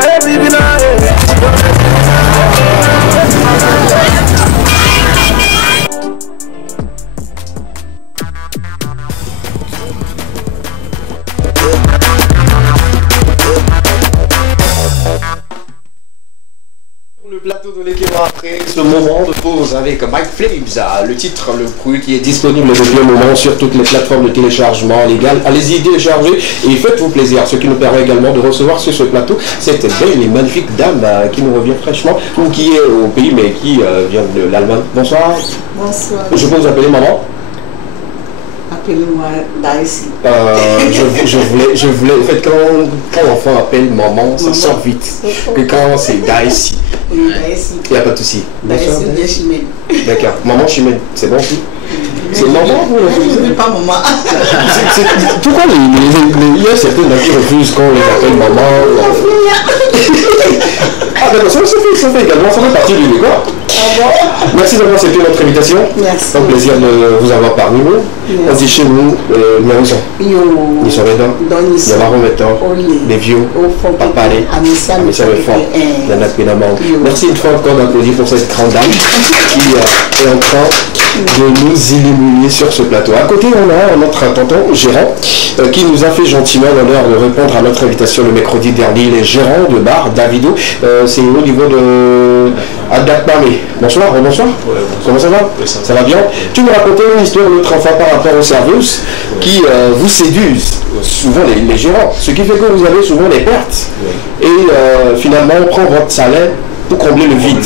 ce moment de pause avec Mike Flames, le titre, le produit qui est disponible depuis un moment sur toutes les plateformes de téléchargement légal. Allez-y, téléchargez et faites-vous plaisir. Ce qui nous permet également de recevoir sur ce plateau cette belle et magnifique dame qui nous revient fraîchement, ou qui est au pays mais qui vient de l'Allemagne. Bonsoir. Bonsoir. Je peux vous appeler maman? Appelez-moi Daisy. Je voulais, en fait, quand l'enfant appelle maman, ça sort vite. Que quand c'est Daisy. Oui, Daisy. Il n'y a pas de souci. Daisy de Chimène. D'accord. Maman Chimène, c'est bon aussi? C'est maman ou je ne pas maman. Pourquoi il y a certaines qui refusent quand on les appelle maman? Ah d'accord, ça fait également, ça fait partie du décor. Merci d'avoir accepté notre invitation. Merci. C'est un plaisir de vous avoir parmi nous. On dit chez nous, nous sommes dedans. Il y a les vieux, papa, merci une fois encore d'applaudir pour cette grande dame qui est en train de nous illuminer sur ce plateau. À côté, on a notre tonton gérant qui nous a fait gentiment l'honneur de répondre à notre invitation le mercredi dernier. Il est gérant de bar Davido. C'est au niveau de Adakpame. Bonsoir, bonsoir. Ouais, comment ça va? Oui, ça va bien. Tu me racontais une histoire de l'autre enfant par rapport aux serveuses qui vous séduisent, souvent les gérants, ce qui fait que vous avez souvent des pertes. Oui. Et finalement, on prend votre salaire pour combler le vide.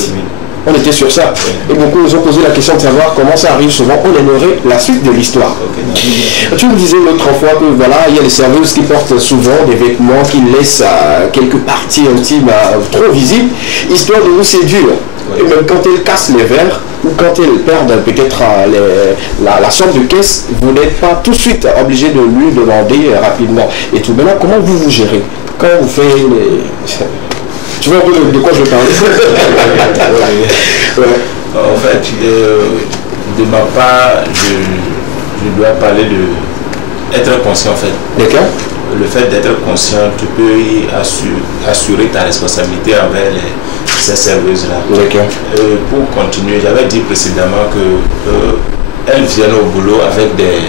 On était sur ça. Et beaucoup nous ont posé la question de savoir comment ça arrive souvent. On aimerait la suite de l'histoire. Tu me disais l'autre fois que voilà, il y a les serveuses qui portent souvent des vêtements qui laissent quelques parties intimes trop visibles, histoire de vous séduire. Et même quand elles cassent les verres, ou quand elles perdent peut-être la somme de caisse, vous n'êtes pas tout de suite obligé de lui demander rapidement. Et tout maintenant, comment vous gérez quand vous faites les... Tu vois un peu de quoi je veux parler? En fait, de ma part, je dois parler d'être conscient en fait. D'accord. Le fait d'être conscient, tu peux y assurer ta responsabilité envers ces serveuses-là. D'accord. Pour continuer, j'avais dit précédemment que elles viennent au boulot avec des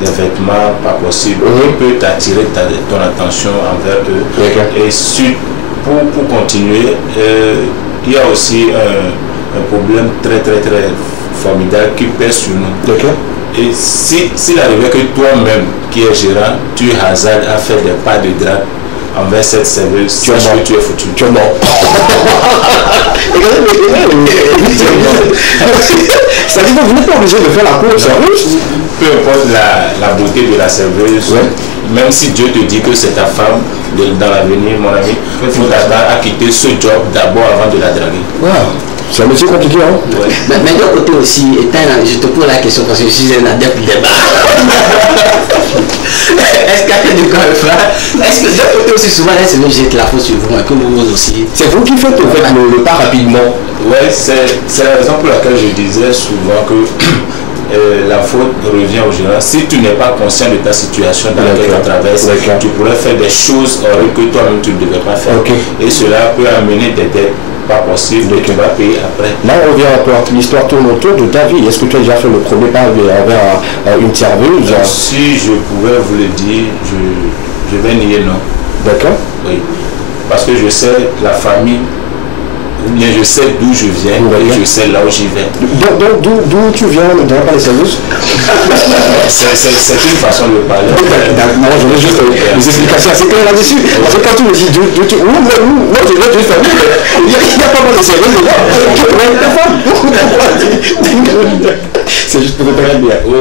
vêtements pas possibles. On peut t'attirer ton attention envers eux. Et pour continuer, il y a aussi un problème très formidable qui pèse sur nous. Et s'il arrivait que toi-même qui es gérant, tu hasardes à faire des pas de drague envers cette serveuse, sache que tu es foutu. Tu es mort. C'est-à-dire que vous n'êtes pas obligé de faire la cour serveuse. Peu importe la beauté de la serveuse, même si Dieu te dit que c'est ta femme, dans l'avenir, mon ami, il faut t'attendre à quitter ce job d'abord avant de la draguer. Wow. C'est un métier compliqué, hein? Mais d'un côté aussi, je te pose la question parce que je suis un adepte du débat. Est-ce qu'il y a du corps? Est-ce que d'un côté aussi, souvent, c'est vous jette la faute sur vous, que vous aussi? C'est vous qui faites le pas rapidement. Oui, c'est la raison pour laquelle je disais souvent que la faute revient au gérant. Si tu n'es pas conscient de ta situation dans laquelle tu traverses, tu pourrais faire des choses que toi-même tu ne devais pas faire. Et cela peut amener des dettes pas possibles que tu vas payer après. Là, on revient à toi. L'histoire tourne autour de ta vie. Est-ce que tu as déjà fait le premier pas envers une serveuse? Si je pouvais vous le dire, je vais nier non. D'accord. Oui. Parce que je sais la famille. Je sais d'où je viens et je sais là où j'y vais. Donc d'où tu viens, ne pas les services? C'est une façon de parler. Non, je veux juste des explications assez claires là-dessus. Parce que quand tu me dis d'où tu... Moi, je viens d'une famille. Il n'y a pas mal de services dedans. C'est juste pour te faire bien. Oui.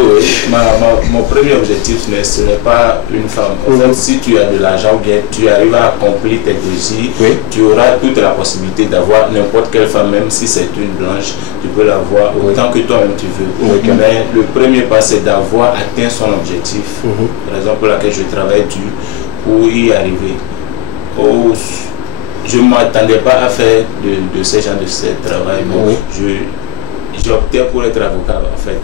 Mon premier objectif, ce n'est pas une femme. En fait, si tu as de l'argent ou bien tu arrives à accomplir tes désirs, tu auras toute la possibilité d'avoir n'importe quelle femme, même si c'est une blanche, tu peux l'avoir autant que toi-même tu veux. Mais le premier pas, c'est d'avoir atteint son objectif. Raison pour laquelle je travaille dur pour y arriver. Je ne m'attendais pas à faire de ce genre de travail. J'ai opté pour être avocat en fait.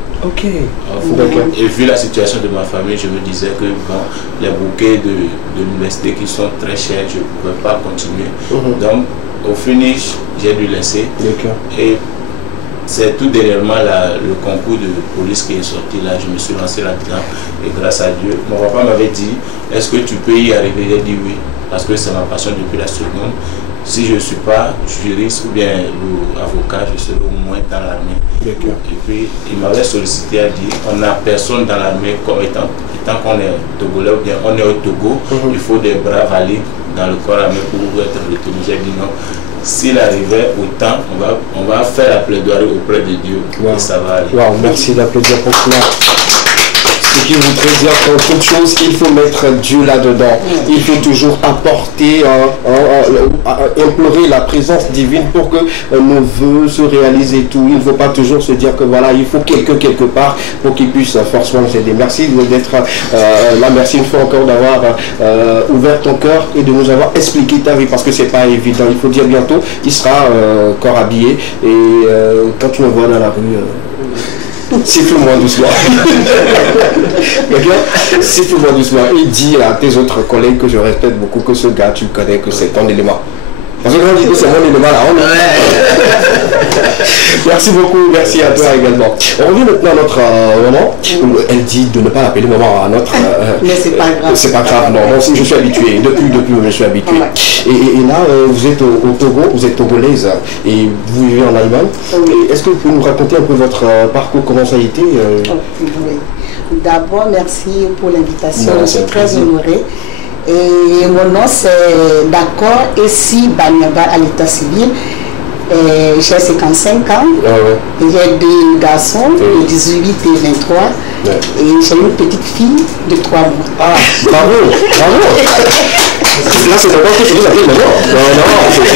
Et vu la situation de ma famille, je me disais que les bouquets de l'université qui sont très chers, je ne pouvais pas continuer. Donc au finish, j'ai dû laisser. Et c'est tout dernièrement le concours de police qui est sorti là, je me suis lancé là-dedans. Et grâce à Dieu, mon papa m'avait dit, est-ce que tu peux y arriver? J'ai dit oui, parce que c'est ma passion depuis la seconde. si je ne suis pas juriste ou bien avocat, je serai au moins dans l'armée. Et puis, il m'avait sollicité à dire, on n'a personne dans l'armée comme étant qu'on est Togolais ou bien on est au Togo, il faut des bras valides dans le corps armé pour être retenu. J'ai dit non. S'il arrivait au temps, on va faire la plaidoirie auprès de Dieu et ça va aller. Wow, merci d'applaudir pour cela. Ce qui voudrait dire qu'en toute chose, il faut mettre Dieu là-dedans. Il faut toujours apporter, implorer la présence divine pour que nos vœux se réalisent et tout. Il ne faut pas toujours se dire que voilà, il faut quelqu'un quelque part pour qu'il puisse forcément nous aider. Merci d'être là. Merci une fois encore d'avoir ouvert ton cœur et de nous avoir expliqué ta vie parce que c'est pas évident. Il faut dire bientôt, il sera corps habillé et quand tu me vois dans la rue... siffle-moi doucement. Siffle-moi doucement. Et dis à tes autres collègues que je respecte beaucoup que ce gars, tu connais que c'est ton élément. Parce que quand on dit que c'est mon élément là, merci beaucoup, merci à toi également. On revient maintenant à notre maman. Elle dit de ne pas l'appeler maman à notre... mais c'est pas grave. C'est pas grave, non, je suis habitué. Depuis, je suis habitué. Et là, vous êtes au Togo, vous êtes togolaise et vous vivez en Allemagne. Est-ce que vous pouvez nous raconter un peu votre parcours, comment ça a été D'abord, merci pour l'invitation. Je suis très honorée. Et mon nom c'est D'accord Essi Banyaba à l'état civil. J'ai 55 ans. Et j'ai 2 garçons de 18 et 23. Et j'ai une petite fille de 3 mois. Ah, bravo. Là, c'est d'abord que je vous appelle maintenant.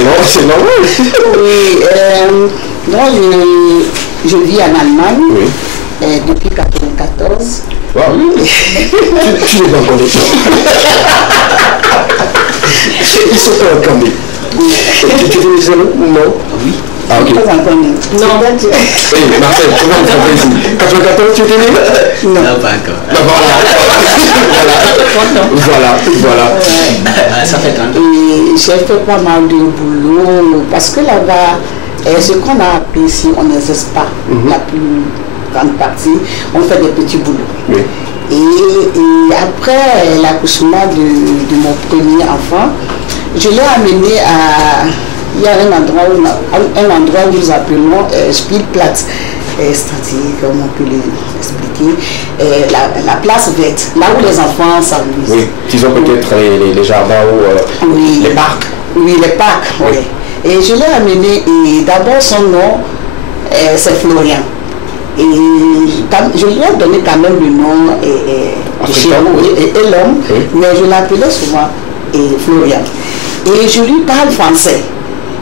Non, c'est normal. Oui, moi je vis en Allemagne depuis 1994. Wow. Tu n'es pas encore des gens. Ils sont pas encore nés. Tu étais des jeunes ou non? Oui. Ah, ok. Pas encore nés. Non. Marcel, comment on fait ici? 94, tu étais né? Non, pas encore. Voilà. Ça fait 30 ans. J'ai fait pas mal de boulot parce que là-bas, ce qu'on a appris ici, on n'exerce pas la plus grande partie, on fait des petits boulots. Et après l'accouchement de mon premier enfant, je l'ai amené à... Il y a un endroit où nous appelons Spielplatz, c'est-à-dire, comment on peut l'expliquer, la place verte, là où les enfants s'amusent. Oui, disons peut-être les jardins ou les parcs. Oui, les parcs, oui. Et je l'ai amené, et d'abord son nom, c'est Florian. Et je lui ai donné quand même le nom et l'homme, mais je l'appelais souvent Florian. Et je lui parle français.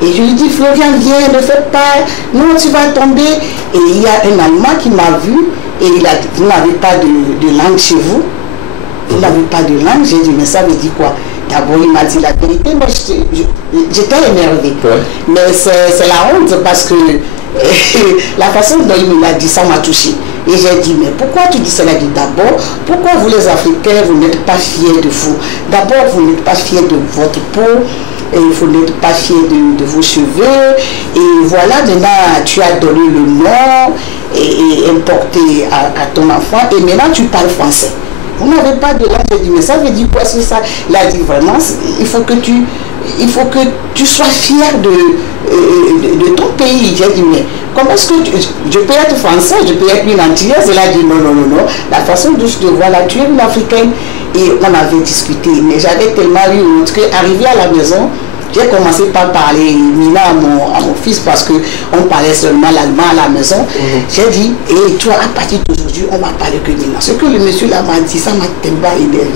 Et je lui dis, Florian, viens, ne fais pas, non, tu vas tomber. Et il y a un Allemand qui m'a vu et il a dit, vous n'avez pas de langue chez vous? Vous n'avez pas de langue? J'ai dit, mais ça veut dire quoi? D'abord, il m'a dit la vérité, moi j'étais énervée. Mais c'est la honte parce que la façon dont il me l'a dit, ça m'a touché. Et j'ai dit, mais pourquoi tu dis cela? D'abord, pourquoi vous les Africains, vous n'êtes pas fiers de vous? D'abord, vous n'êtes pas fiers de votre peau, et vous n'êtes pas fiers de vos cheveux. Et voilà, maintenant, tu as donné le nom et importé à ton enfant, et maintenant tu parles français. Vous n'avez pas de langue. J'ai dit, mais ça veut dire quoi c'est ça? Il a dit, vraiment, il faut que tu sois fier de ton pays. J'ai dit, mais comment est-ce que je peux être français, je peux être une antillaise? Il a dit, non. La façon dont je te vois là, tu es une africaine. Et on avait discuté, mais j'avais tellement eu honte qu'arrivé à la maison, j'ai commencé par parler Mina à mon fils parce qu'on parlait seulement l'allemand à la maison. J'ai dit, et toi, à partir d'aujourd'hui, on va parler que Mina. Ce que le monsieur là m'a dit, ça m'a tellement énervé.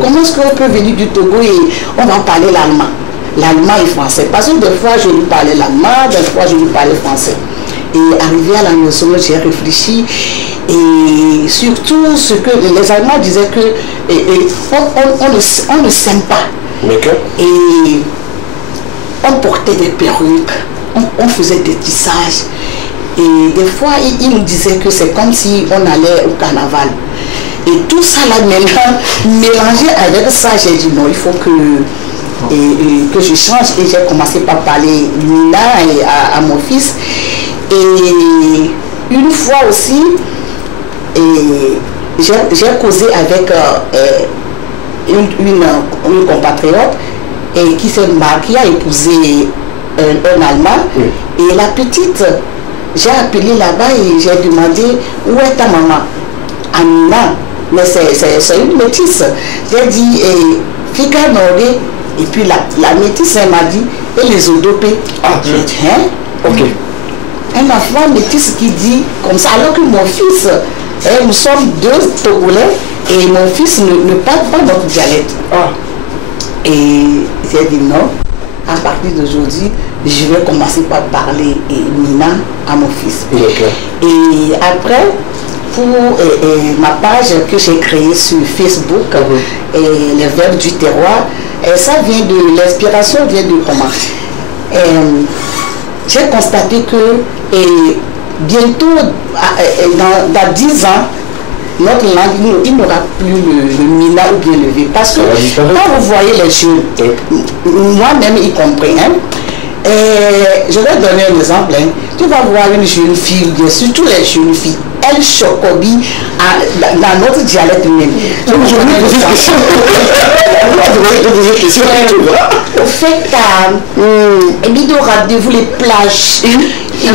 Comment est-ce qu'on peut venir du Togo et on va parler l'allemand? L'allemand et français. Parce que des fois, je lui parlais l'allemand, des fois, je lui parlais français. Et arrivé à la maison, j'ai réfléchi. Et surtout, ce que les Allemands disaient que on ne s'aime pas. Et on portait des perruques, on faisait des tissages. Et des fois, ils nous disaient que c'est comme si on allait au carnaval. Et tout ça là maintenant, mélangé avec ça, j'ai dit non, il faut que je change. Et j'ai commencé par parler Mina à mon fils. Et une fois aussi, j'ai causé avec une compatriote et qui a épousé un Allemand. Et la petite, j'ai appelé là-bas et j'ai demandé où est ta maman? Amina, mais c'est une métisse. J'ai dit, Fika Noré, et puis la métisse, elle m'a dit, et les odopés. J'ai dit, hein? Ok. Un enfant métisse qui dit comme ça, alors que mon fils, nous sommes deux Togolais et mon fils ne parle pas notre dialecte. Et j'ai dit non, à partir d'aujourd'hui, je vais commencer par parler Mina à mon fils. Et après, pour ma page que j'ai créée sur Facebook, les verbes du terroir, ça vient de l'inspiration, vient de comment? J'ai constaté que bientôt, dans 10 ans, notre langue, il n'aura plus le mina ou bien le V. Parce que quand vous voyez les jeunes, moi-même y compris, je vais donner un exemple. Tu vas voir une jeune fille, bien sûr, toutes les jeunes filles, elles chocobient dans notre dialecte même. Je vais donner un exemple. Au fait, il y a rendez-vous les plages. Il y a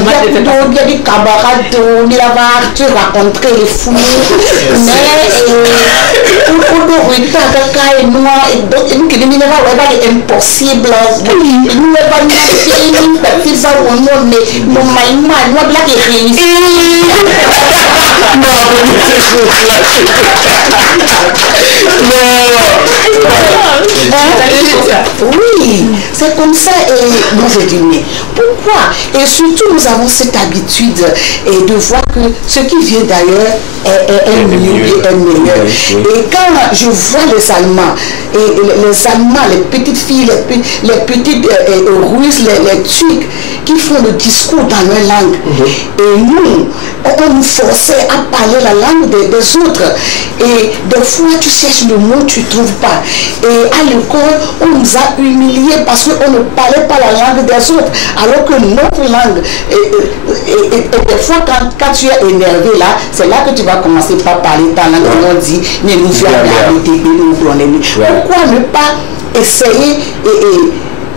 des camarades, tu rencontrer les fous. Mais pour nous retarder, nous c'est impossible. Nous ne pas oui, c'est comme ça. Et moi je dis, mais pourquoi? Et surtout, nous avons cette habitude de voir que ce qui vient d'ailleurs est mieux et est meilleur. Et quand je vois les Allemands, les Allemands, les petites filles, les petites Russes, les Turcs, qui font le discours dans leur langue, et nous, on nous forçait à parler la langue des autres. Et des fois, tu cherches le mot, tu ne trouves pas. Et à l'école, on nous a humiliés parce qu'on ne parlait pas la langue des autres. Alors que notre langue, et des fois, quand tu es énervé là, c'est là que tu vas commencer par parler ta langue. On dit, mais nous pourquoi ne pas essayer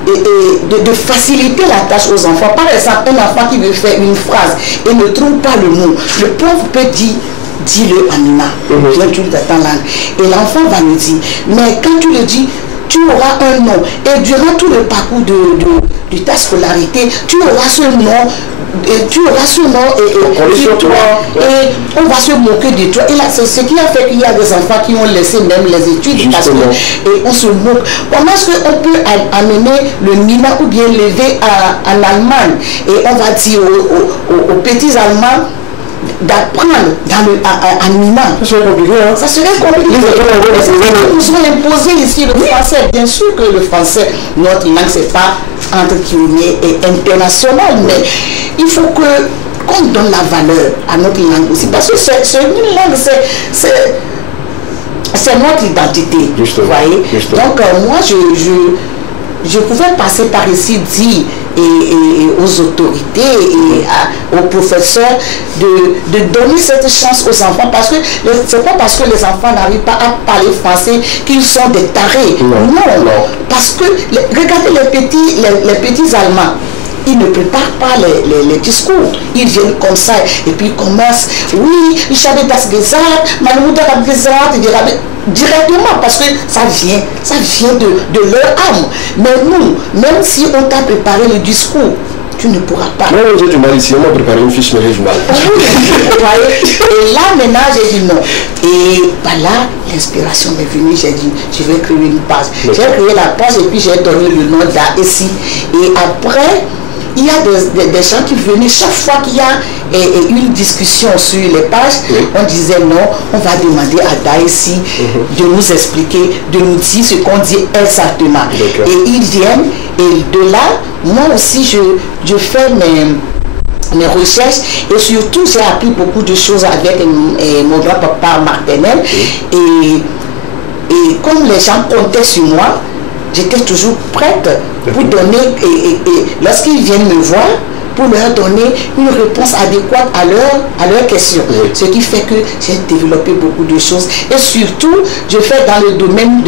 de faciliter la tâche aux enfants? Par exemple, un enfant qui veut faire une phrase et ne trouve pas le mot, le prof peut dire, dis-le Amina, viens tu dans ta langue. Et l'enfant va nous dire, mais quand tu le dis, tu auras un nom. Et durant tout le parcours de ta scolarité, tu auras ce nom. Et tu auras ce nom et on va se moquer de toi. Et là, c'est ce qui a fait qu'il y a des enfants qui ont laissé même les études parce que, et on se moque. Comment est-ce qu'on peut amener le mina ou bien lever en Allemagne et on va dire aux petits Allemands d'apprendre en Mina? Ça serait compliqué, hein? Ça serait compliqué. Ils nous ont imposé ici le français. Bien sûr que le français, notre langue, c'est pas entre guillemets et international, mais il faut qu'on donne la valeur à notre langue aussi, parce que c'est une langue, c'est notre identité. Vous voyez? Donc moi, je pouvais passer par ici, dire et aux autorités et aux professeurs de donner cette chance aux enfants, parce que c'est pas parce que les enfants n'arrivent pas à parler français qu'ils sont des tarés. Non. Parce que regardez les petits Allemands. Ils ne préparent pas les discours. Ils viennent comme ça et puis ils commencent. Oui, ich habe das gesagt, meine Mutter hat gesagt, directement, parce que ça vient de leur âme. Mais nous, même si on t'a préparé le discours, tu ne pourras pas. Non, j'ai du mal ici, on m'a préparé une fiche, mais j'ai du mal. Et là, maintenant, j'ai dit non. Et là, l'inspiration m'est venue, j'ai dit, je vais créer une page. J'ai créé la page et puis j'ai donné le nom d'Aïssi. Et après, il y a des gens qui venaient chaque fois qu'il y a une discussion sur les pages, on disait non, on va demander à Daïssi de nous expliquer, de nous dire ce qu'on dit exactement. Et ils viennent, et de là, moi aussi je fais mes recherches, et surtout j'ai appris beaucoup de choses avec mon grand-papa Martinel, et comme les gens comptaient sur moi, j'étais toujours prête pour donner, et lorsqu'ils viennent me voir, pour leur donner une réponse adéquate à leurs questions. Ce qui fait que j'ai développé beaucoup de choses. Et surtout, je fais dans le domaine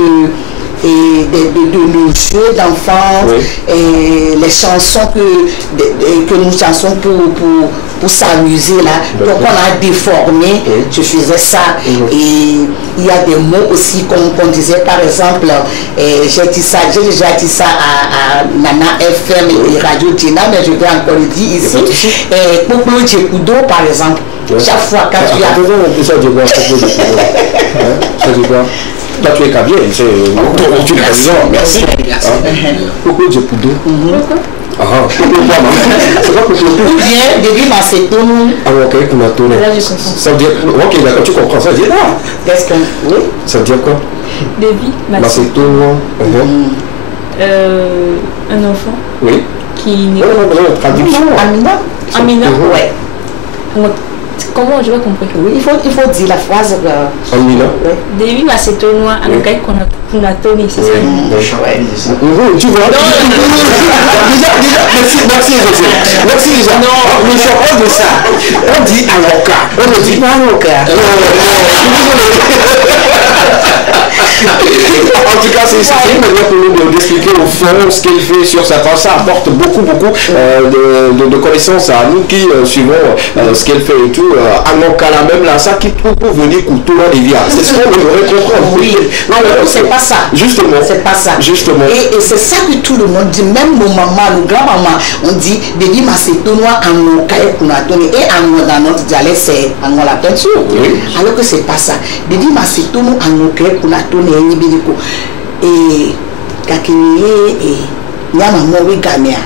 de nos jeux d'enfants, et les chansons que nous chansons pour s'amuser là. Donc on a déformé, je faisais ça. Et il y a des mots aussi qu'on disait, par exemple, j'ai déjà dit ça à Nana FM et Radio Dina, mais je vais encore le dire ici. Popolo Djekudo, par exemple. Chaque fois quand tu as... Là, tu es Kabien, tu es président, merci. Pourquoi Djekudo? C'est quoi pour tout? Ou bien, début Macédoine. Ah, ok, ça veut dire. Ok, d'accord, tu comprends. Ça veut dire. Qu'est-ce que. Oui. Ça veut dire quoi? Début Macédoine. Un enfant. Oui. Qui. Amina. Amina. Ouais. Comment je vais comprendre? Oui, il faut dire la phrase. Amina. Début macédonois, en cas qu'on a tenu, c'est ça. Tu vois? Merci, José. Merci déjà. Non, mais je parle de ça. On dit avocat. On ne dit pas avocat. En tout cas, c'est une manière pour nous d'expliquer au fond ce qu'il fait sur sa page. Ça apporte beaucoup de connaissances à nous qui suivons ce qu'elle fait et tout. Avocat là même là, ça qui peut venir couteau dans les vies. C'est ce qu'on devrait comprendre. Oui, alors c'est pas ça. Justement. C'est pas ça. Justement. Et c'est ça que tout le monde dit, même nos mamans, nos grands-mamans, on dit Bébi Macédonois en Okaï Kunatoni et en dans notre dialecte c'est en la peinture. Oui. Alors que c'est pas ça. Bébi Macédonois en Okaï Kunatoni et Nibiliko. Et Kakini et Yamamowe Gamea,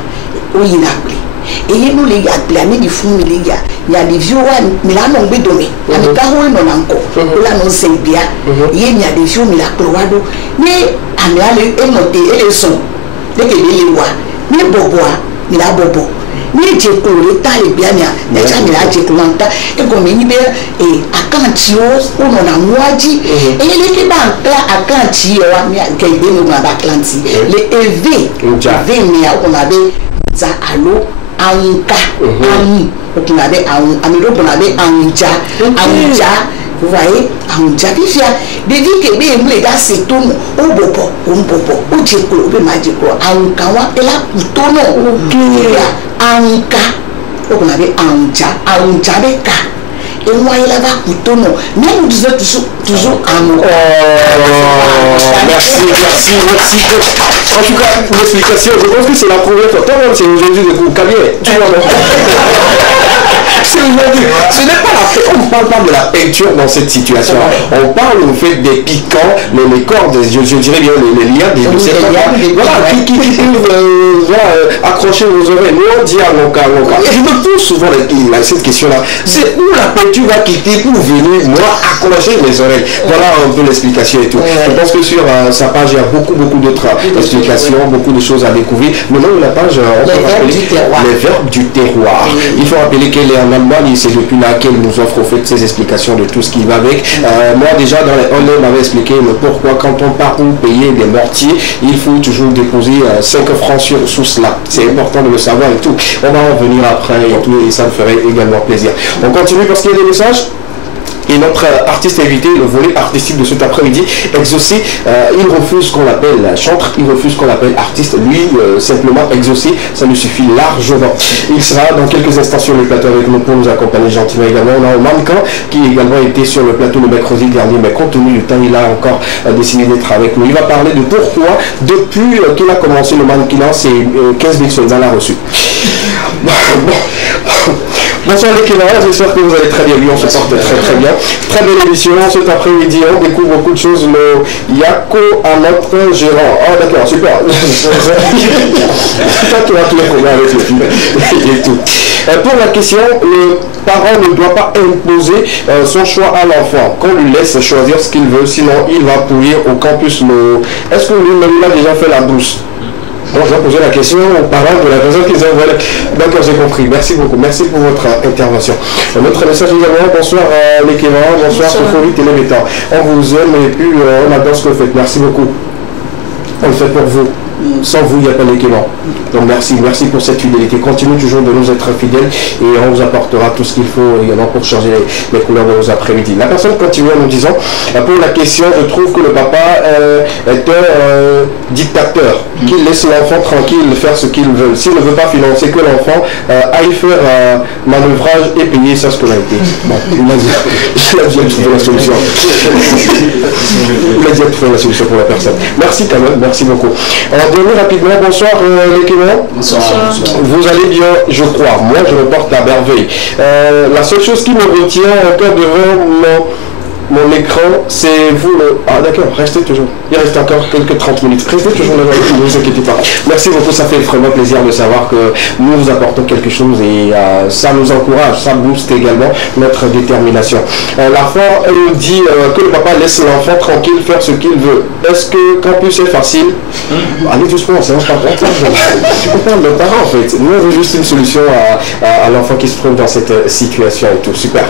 Oyinakli. Et nous les gars, les fous, les gars, il y a des vieux, mais là, on peut donner. Il y a des carreaux, non encore. Là, on sait bien. Il y a des vieux, mais la cloado. Mais, et les sons. Les lois. Mais bobo, mais la bobo. Mais j'ai coloré, t'as les bien, mais j'ai coloré, et comme il y a à Cantio, on a moisi. Et les qui à Cantio, les EV, on avait ça à l'eau. Anka, Ami, on avait Anja, vous voyez, Anja, des vies que les gars c'est tout, au bobo, au djeko, au majiko, Ankawa, et là, pour ton nom, Anka, on avait Anja, Beka. Et moi, il a pour ton nom. Mais nous disons toujours Anka. Merci. En tout cas, pour l'explication, je pense que c'est la première fois. Toi, c'est aujourd'hui de groupe Kabien. Tu vois, c'est aujourd'hui. Ce n'est pas la fête. On ne parle pas de la peinture dans cette situation. On parle en fait des piquants, les cordes, je dirais bien les liens des voilà, qui peuvent accrocher vos oreilles. Nous, on dit Anka. Et je me pose souvent cette question-là. C'est où la peinture va quitter pour venir, moi, accrocher mes oreilles. Voilà un peu l'explication et tout. Je pense que sur sa page, il y a beaucoup d'autres explications, beaucoup de choses à découvrir. Maintenant, la page, on peut rappeler les verbes du terroir. Il faut rappeler qu'elle est en Allemagne et c'est depuis là qu'elle nous offre au fait ces explications de tout ce qui va avec. Moi, déjà, dans les on m'avait expliqué le pourquoi quand on part pour payer des mortiers, il faut toujours déposer 5 francs sous cela. C'est important de le savoir et tout. On va en revenir après et tout, et ça me ferait également plaisir. On continue parce qu'il y a des messages. Et notre artiste invité, le volet artistique de cet après-midi, Exaucé, il refuse qu'on l'appelle chantre, il refuse qu'on l'appelle artiste. Lui, simplement Exaucé, ça lui suffit largement. Il sera dans quelques instants sur le plateau avec nous pour nous accompagner gentiment également. On a un mannequin qui également été sur le plateau le mercredi dernier, mais compte tenu du temps, il a encore décidé d'être avec nous. Il va parler de pourquoi, depuis qu'il a commencé le mannequinat, c'est 15 000 soldats l'a reçu. Bonsoir les Kénara, j'espère que vous allez très bien. Lui, on se porte très bien. Très belle émission cet après-midi. On découvre beaucoup de choses. Le Yako à notre gérant. Oh d'accord, super. Toi, tu as tous les problèmes avec le film et tout. Pour la question, le parent ne doit pas imposer son choix à l'enfant. Qu'on lui laisse choisir ce qu'il veut, sinon il va pourrir au campus. Est-ce que lui a déjà fait la brousse? Bon, je vais poser la question aux parents de la personne qui les a envoyés. D'accord, j'ai compris. Merci beaucoup. Merci pour votre intervention. Notre message également. Bonsoir les Kénara. Bonsoir Sophorie Télémétan. On vous aime et puis on adore ce que vous faites. Merci beaucoup. On le fait pour vous. Sans vous, il n'y a pas d'équipement. Donc merci pour cette fidélité. Continuez toujours de nous être fidèles et on vous apportera tout ce qu'il faut également pour changer les couleurs de vos après-midi. La personne continue en nous disant, pour la question, je trouve que le papa est un dictateur, qu'il laisse l'enfant tranquille faire ce qu'il veut. S'il ne veut pas financer, que l'enfant aille faire manœuvrage et payer sa scolarité. Bon, il a dit trouver la solution. Il a dit trouver la solution pour la personne. Merci quand même, merci beaucoup. Alors, dernier rapidement, bonsoir les Kémans. Bonsoir. Vous allez bien, je crois. Moi, je me porte à merveille. La seule chose qui me retient encore devant mon écran, c'est vous le... Ah d'accord, restez toujours. Il reste encore quelques 30 minutes. Restez toujours là, ne vous inquiétez pas. Merci beaucoup, ça fait vraiment plaisir de savoir que nous vous apportons quelque chose et ça nous encourage, ça booste également notre détermination. L'enfant, elle nous dit que le papa laisse l'enfant tranquille faire ce qu'il veut. Est-ce que campus est facile? Allez doucement, c'est un parent. On parle de parents en fait. Nous avons juste une solution à l'enfant qui se trouve dans cette situation et tout. Super.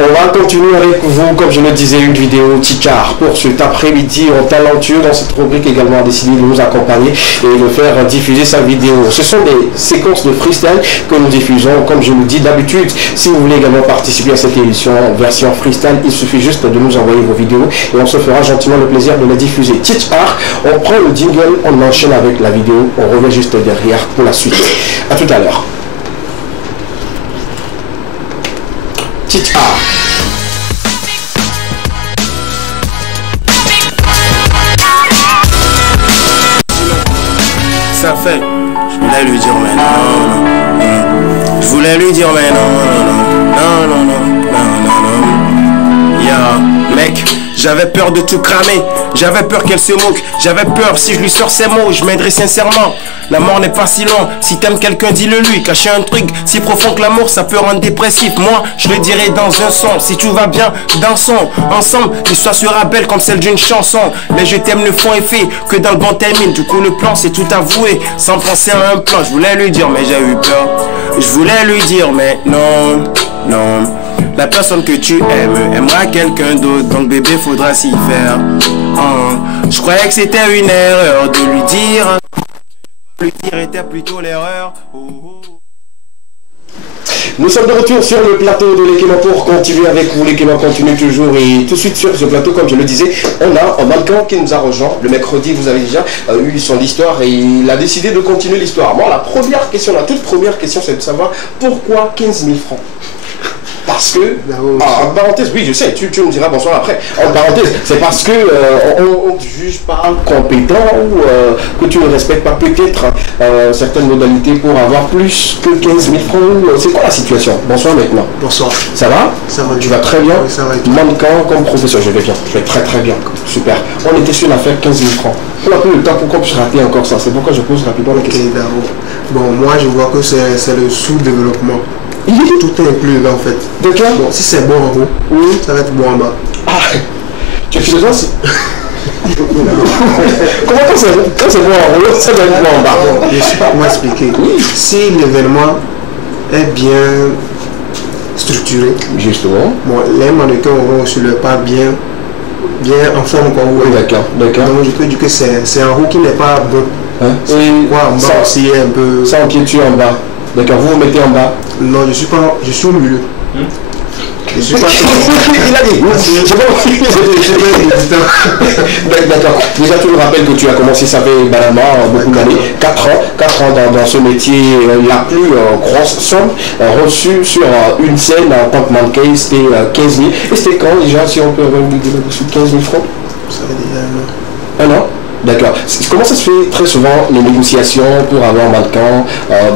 On va continuer avec vous, comme je le disais, une vidéo Tchitchar pour cet après-midi. En talentueux dans cette rubrique également a décidé de nous accompagner et de faire diffuser sa vidéo. Ce sont des séquences de freestyle que nous diffusons, comme je vous dis d'habitude. Si vous voulez également participer à cette émission en version freestyle, il suffit juste de nous envoyer vos vidéos et on se fera gentiment le plaisir de les diffuser. Tchitchar, on prend le jingle, on enchaîne avec la vidéo, on revient juste derrière pour la suite. A tout à l'heure. Tchitchar. Ça fait, je voulais lui dire mais non, je voulais lui dire mais non, ya mec, j'avais peur de tout cramer, j'avais peur qu'elle se moque, j'avais peur si je lui sors ces mots, je m'aiderai sincèrement. La mort n'est pas si long, si t'aimes quelqu'un dis-le lui, cacher un truc si profond que l'amour ça peut rendre dépressif. Moi je le dirai dans un son, si tout va bien dansons ensemble, l'histoire sera belle comme celle d'une chanson. Les je t'aime ne font effet que dans le bon timing, du coup le plan c'est tout avoué, sans penser à un plan. Je voulais lui dire mais j'ai eu peur, je voulais lui dire mais non, non. La personne que tu aimes aimera quelqu'un d'autre, donc bébé faudra s'y faire. Je croyais que c'était une erreur de lui dire. Lui dire était plutôt l'erreur. Nous sommes de retour sur le plateau de l'Ekema pour continuer avec vous. L'Ekema continue toujours et tout de suite sur ce plateau, comme je le disais, on a un mannequin qui nous a rejoint. Le mercredi, vous avez déjà eu son histoire et il a décidé de continuer l'histoire. Moi, la première question, la toute première question, c'est de savoir pourquoi 15 000 francs. Parce que, en parenthèse, oui je sais, tu me diras bonsoir après, en parenthèse, c'est parce que on ne te juge pas compétent ou que tu ne respectes pas peut-être certaines modalités pour avoir plus que 15 000 francs. C'est quoi la situation? Bonsoir maintenant. Bonsoir. Ça va? Ça va. Tu vas très bien? Oui, ça va. Mannequin comme professeur, je vais bien, je vais très très bien, super. On était sur l'affaire 15 000 francs. On a plus le temps pour qu'on puisse rater encore ça, c'est pourquoi je pose rapidement la question. Bon, moi je vois que c'est le sous-développement. Tout est inclus là en fait. D'accord. Bon, si c'est bon en haut, oui, ça va être bon en bas. Ah, tu es philosophe? Comment quand c'est bon en haut, ça va être bon en bas? Je ne sais pas comment expliquer. Si l'événement est bien structuré, justement, bon, les mannequins auront aussi le pas bien en forme quoi. Oui, d'accord, d'accord. Donc je peux dire que c'est un haut qui n'est pas bon. Hein? Et quoi en bas ça, aussi un peu. Ça empiète en bas. D'accord, vous mettez en bas? Non, je suis au milieu. Je suis pas. Il a dit. D'accord. Déjà, tu me rappelles que tu as commencé, ça fait banalement beaucoup d'années, 4 ans dans ce métier. La plus grosse somme reçue sur une scène en tant que mannequin, c'était 15 000. Et c'était quand déjà, si on peut revenir dessus, 15 000 francs? Ça fait déjà 1 an. 1 an? D'accord. Comment ça se fait très souvent les négociations pour avoir un mannequin,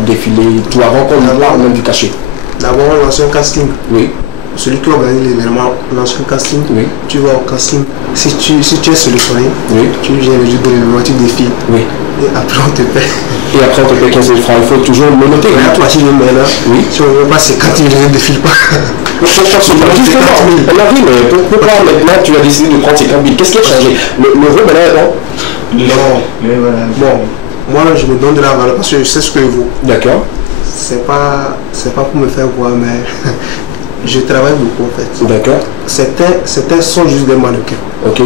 défilé, tout avant qu'on ne parle même du cachet? D'abord, on lance un casting. Oui. Celui qui organise l'événement lance un casting. Oui. Tu vas au casting. Si tu es sélectionné, oui, tu viens le jour de l'événement, tu défiles. Oui. Et après on te paie. Et après on te paie 15 000 francs. Il faut toujours le noter. Là, toi, si je mets là, oui. Si on ne veut pas, c'est quand il ne défile pas. Justement, oui, mais pourquoi maintenant tu as décidé de prendre ces 40 000? Qu'est-ce qui a changé? Le rôle maintenant, non? Non, mais voilà. Bon, moi je me donne de la valeur parce que je sais ce que je vaux. D'accord. C'est pas pour me faire voir, mais Je travaille beaucoup en fait. D'accord. Certains sont juste des mannequins. Ok.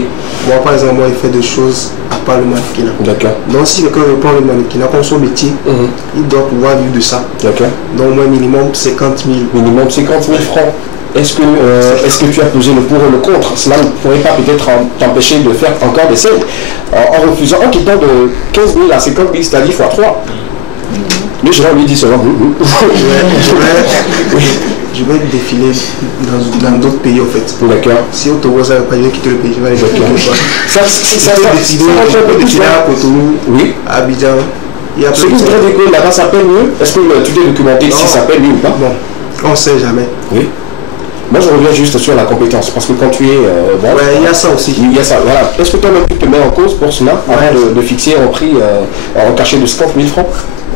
Moi par exemple, moi, il fait des choses à part le mannequinat. D'accord. Donc si quelqu'un reprend le mannequinat comme son métier, il doit pouvoir vivre de ça. D'accord. Donc moi minimum 50 000. Minimum 50 000 francs. Est-ce que tu as posé le pour et le contre? Cela ne pourrait pas peut-être t'empêcher de faire encore des scènes en refusant, en quittant de 15 000 à 50 000, c'est-à-dire x3. Les gens lui disent seulement je vais défiler dans d'autres pays en fait. D'accord. Si au Togo ça ne veut pas, je vais quitter le pays, je vais aller quelque part. Ça peut décider à Cotonou, oui. À Abidjan. Ce qui serait d'école là-bas, ça paye mieux. Est-ce que tu t'es documenté si ça paye mieux ou pas? Bon, on ne sait jamais. Oui. Moi je reviens juste sur la compétence parce que quand tu es bon, ouais, il y a ça aussi. Il y a ça, voilà. Est-ce que toi-même tu te mets en cause pour cela avant de fixer un prix en cachet de 50 000 francs?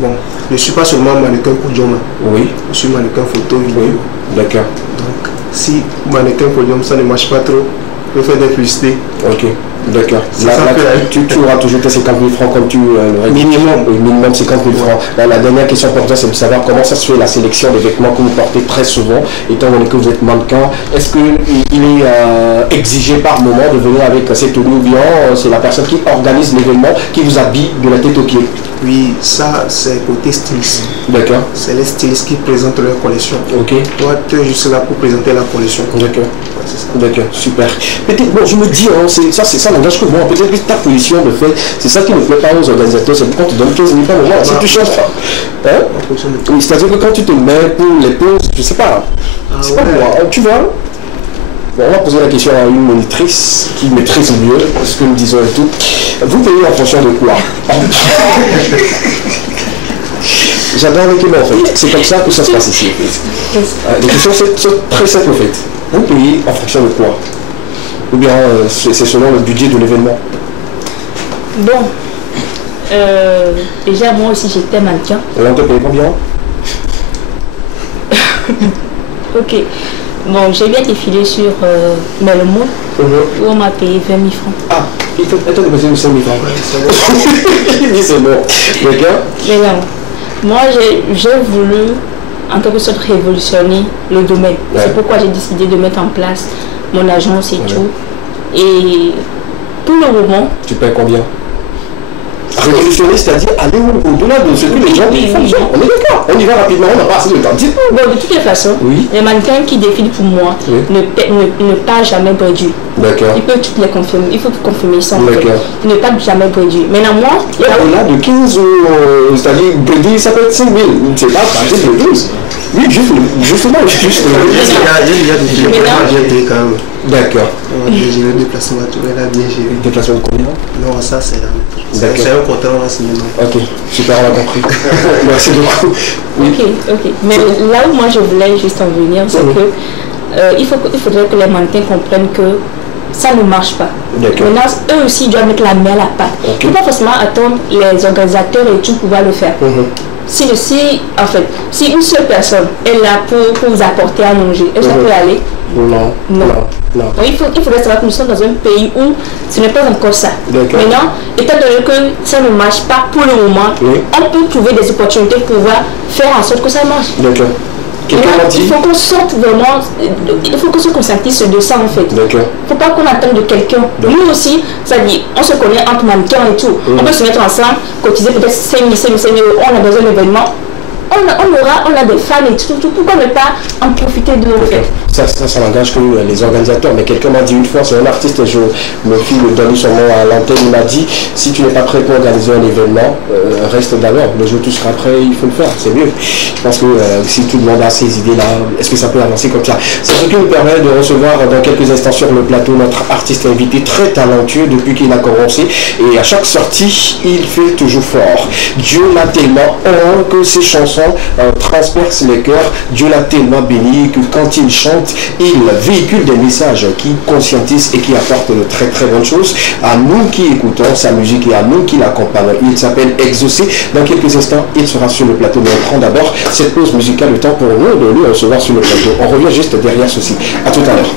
Bon, je ne suis pas seulement mannequin podium. Oui. Je suis mannequin photo, vidéo. Oui. D'accord. Donc si mannequin podium ça ne marche pas trop, je vais faire des publicités. Ok. D'accord. Là, tu auras toujours tes 50 000 francs comme tu le minimum. Oui, minimum 50 000 francs. Là, la dernière question pour toi, c'est de savoir comment ça se fait la sélection des vêtements que vous portez très souvent, étant donné que vous êtes mannequin. Est-ce qu'il est exigé par moment de venir avec cette tenue ou bien c'est la personne qui organise l'événement qui vous habille de la tête aux pieds? Oui, ça c'est côté styliste. D'accord. C'est les stylistes qui présentent leur collection. Ok. Toi, tu es juste là pour présenter la collection. D'accord. Ouais, c'est ça. D'accord, super. Peut-être, bon, je me dis, hein, c'est ça l'engage que moi, peut-être que ta position de fait, c'est ça qui ne plaît pas aux organisateurs, c'est pourquoi on te donne 15 000 francs au moment, si tu changes pas. Hein? Oui, c'est-à-dire que quand tu te mets pour les pauses, je sais pas, c'est pas moi, tu vois. Bon, on va poser la question à une monitrice qui maîtrise mieux ce que nous disons et tout. Vous payez en fonction de quoi? J'adore les Québec en fait. C'est comme ça que ça se passe ici. En fait. Les questions c'est très simple en fait. Vous payez en fonction de quoi? Ou bien c'est selon le budget de l'événement? Bon. Déjà moi aussi j'étais mannequin. Et on te paye combien? Ok. Bon, j'ai bien défilé sur Melmo, où on m'a payé 20 000 francs. Ah, il faut attends de passer 5 000 francs. Il dit c'est bon. D'accord. Mais non, moi j'ai voulu en quelque sorte révolutionner le domaine. Ouais. C'est pourquoi j'ai décidé de mettre en place mon agence et tout. Et pour le moment... Tu payes combien? Révolutionner, c'est-à-dire aller au-delà de ce que les gens font. On est d'accord, on y va rapidement, on n'a pas assez de temps. Bon, de toutes les façons, les mannequins qui défilent pour moi ne pas jamais produit. D'accord. Il peut toutes les confirmer, il faut confirmer ça. D'accord. Ne pas jamais produit. Maintenant, moi. Au-delà de 15 ou c'est-à-dire Brady, ça peut être 5 000. C'est pas à partir de 12. Oui, justement, juste. Il y a des films quand même. D'accord. J'ai géré le déplacement, tu vas là bien géré. Déplacement de combien? Non, ça c'est là. D'accord. C'est un contrat, on va signer. Ok, super, on a compris. Merci beaucoup. Oui. Ok. Mais là où moi je voulais juste en venir, c'est que il faudrait que les mannequins comprennent que ça ne marche pas. Maintenant, eux aussi doivent mettre la main à la pâte. Il ne faut pas forcément attendre les organisateurs et tout pour pouvoir le faire. Si une seule personne est là pour vous apporter à manger, est-ce qu'on peut y aller? Non. Donc, il faudrait savoir que nous sommes dans un pays où ce n'est pas encore ça. Maintenant, étant donné que ça ne marche pas pour le moment, on peut trouver des opportunités pour pouvoir faire en sorte que ça marche. D'accord. Il faut qu'on sorte vraiment, il faut qu'on se conscientise de ça en fait. Il ne faut pas qu'on attende de quelqu'un. Nous aussi, ça dit, on se connaît entre mannequins et tout. On peut se mettre ensemble, cotiser peut-être 5 000 €, on a besoin d'un événement. On a des fans et tout, pourquoi ne pas en profiter de nous en fait? Ça n'engage que les organisateurs, mais quelqu'un m'a dit une fois, c'est un artiste, je me suis donné son nom à l'antenne, il m'a dit, si tu n'es pas prêt pour organiser un événement, reste d'abord, le jour où tu seras prêt, il faut le faire, c'est mieux. Je pense que si tout le monde a ces idées-là, est-ce que ça peut avancer comme ça? C'est ce qui nous permet de recevoir dans quelques instants sur le plateau notre artiste invité très talentueux depuis qu'il a commencé, et à chaque sortie, il fait toujours fort. Dieu l'a tellement que ses chansons transpercent les cœurs. Dieu l'a tellement béni que quand il chante, il véhicule des messages qui conscientisent et qui apportent de très très bonnes choses à nous qui écoutons sa musique et à nous qui l'accompagnons. Il s'appelle Exaucé. Dans quelques instants, il sera sur le plateau. Mais on prend d'abord cette pause musicale, le temps pour nous de lui recevoir sur le plateau. On revient juste derrière ceci. À tout à l'heure.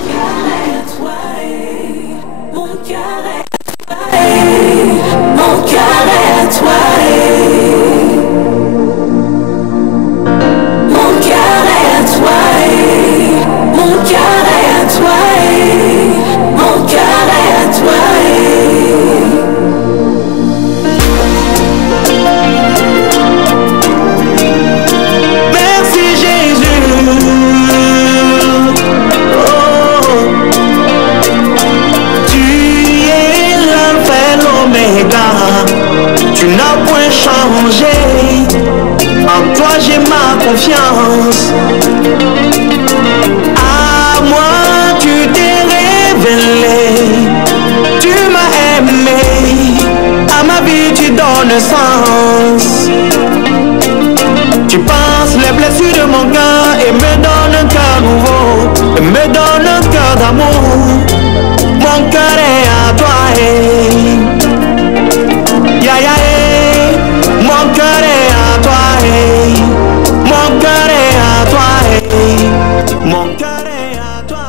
Omega, tu n'as point changé. En toi j'ai ma confiance. À moi tu t'es révélé. Tu m'as aimé. À ma vie tu donnes sens. Tu penses les blessures de mon cœur et me donnes un cœur nouveau, et me donnes un cœur d'amour. Mon cœur est à toi, ya ya, mon cœur est à toi, mon cœur est à toi, mon cœur est à toi.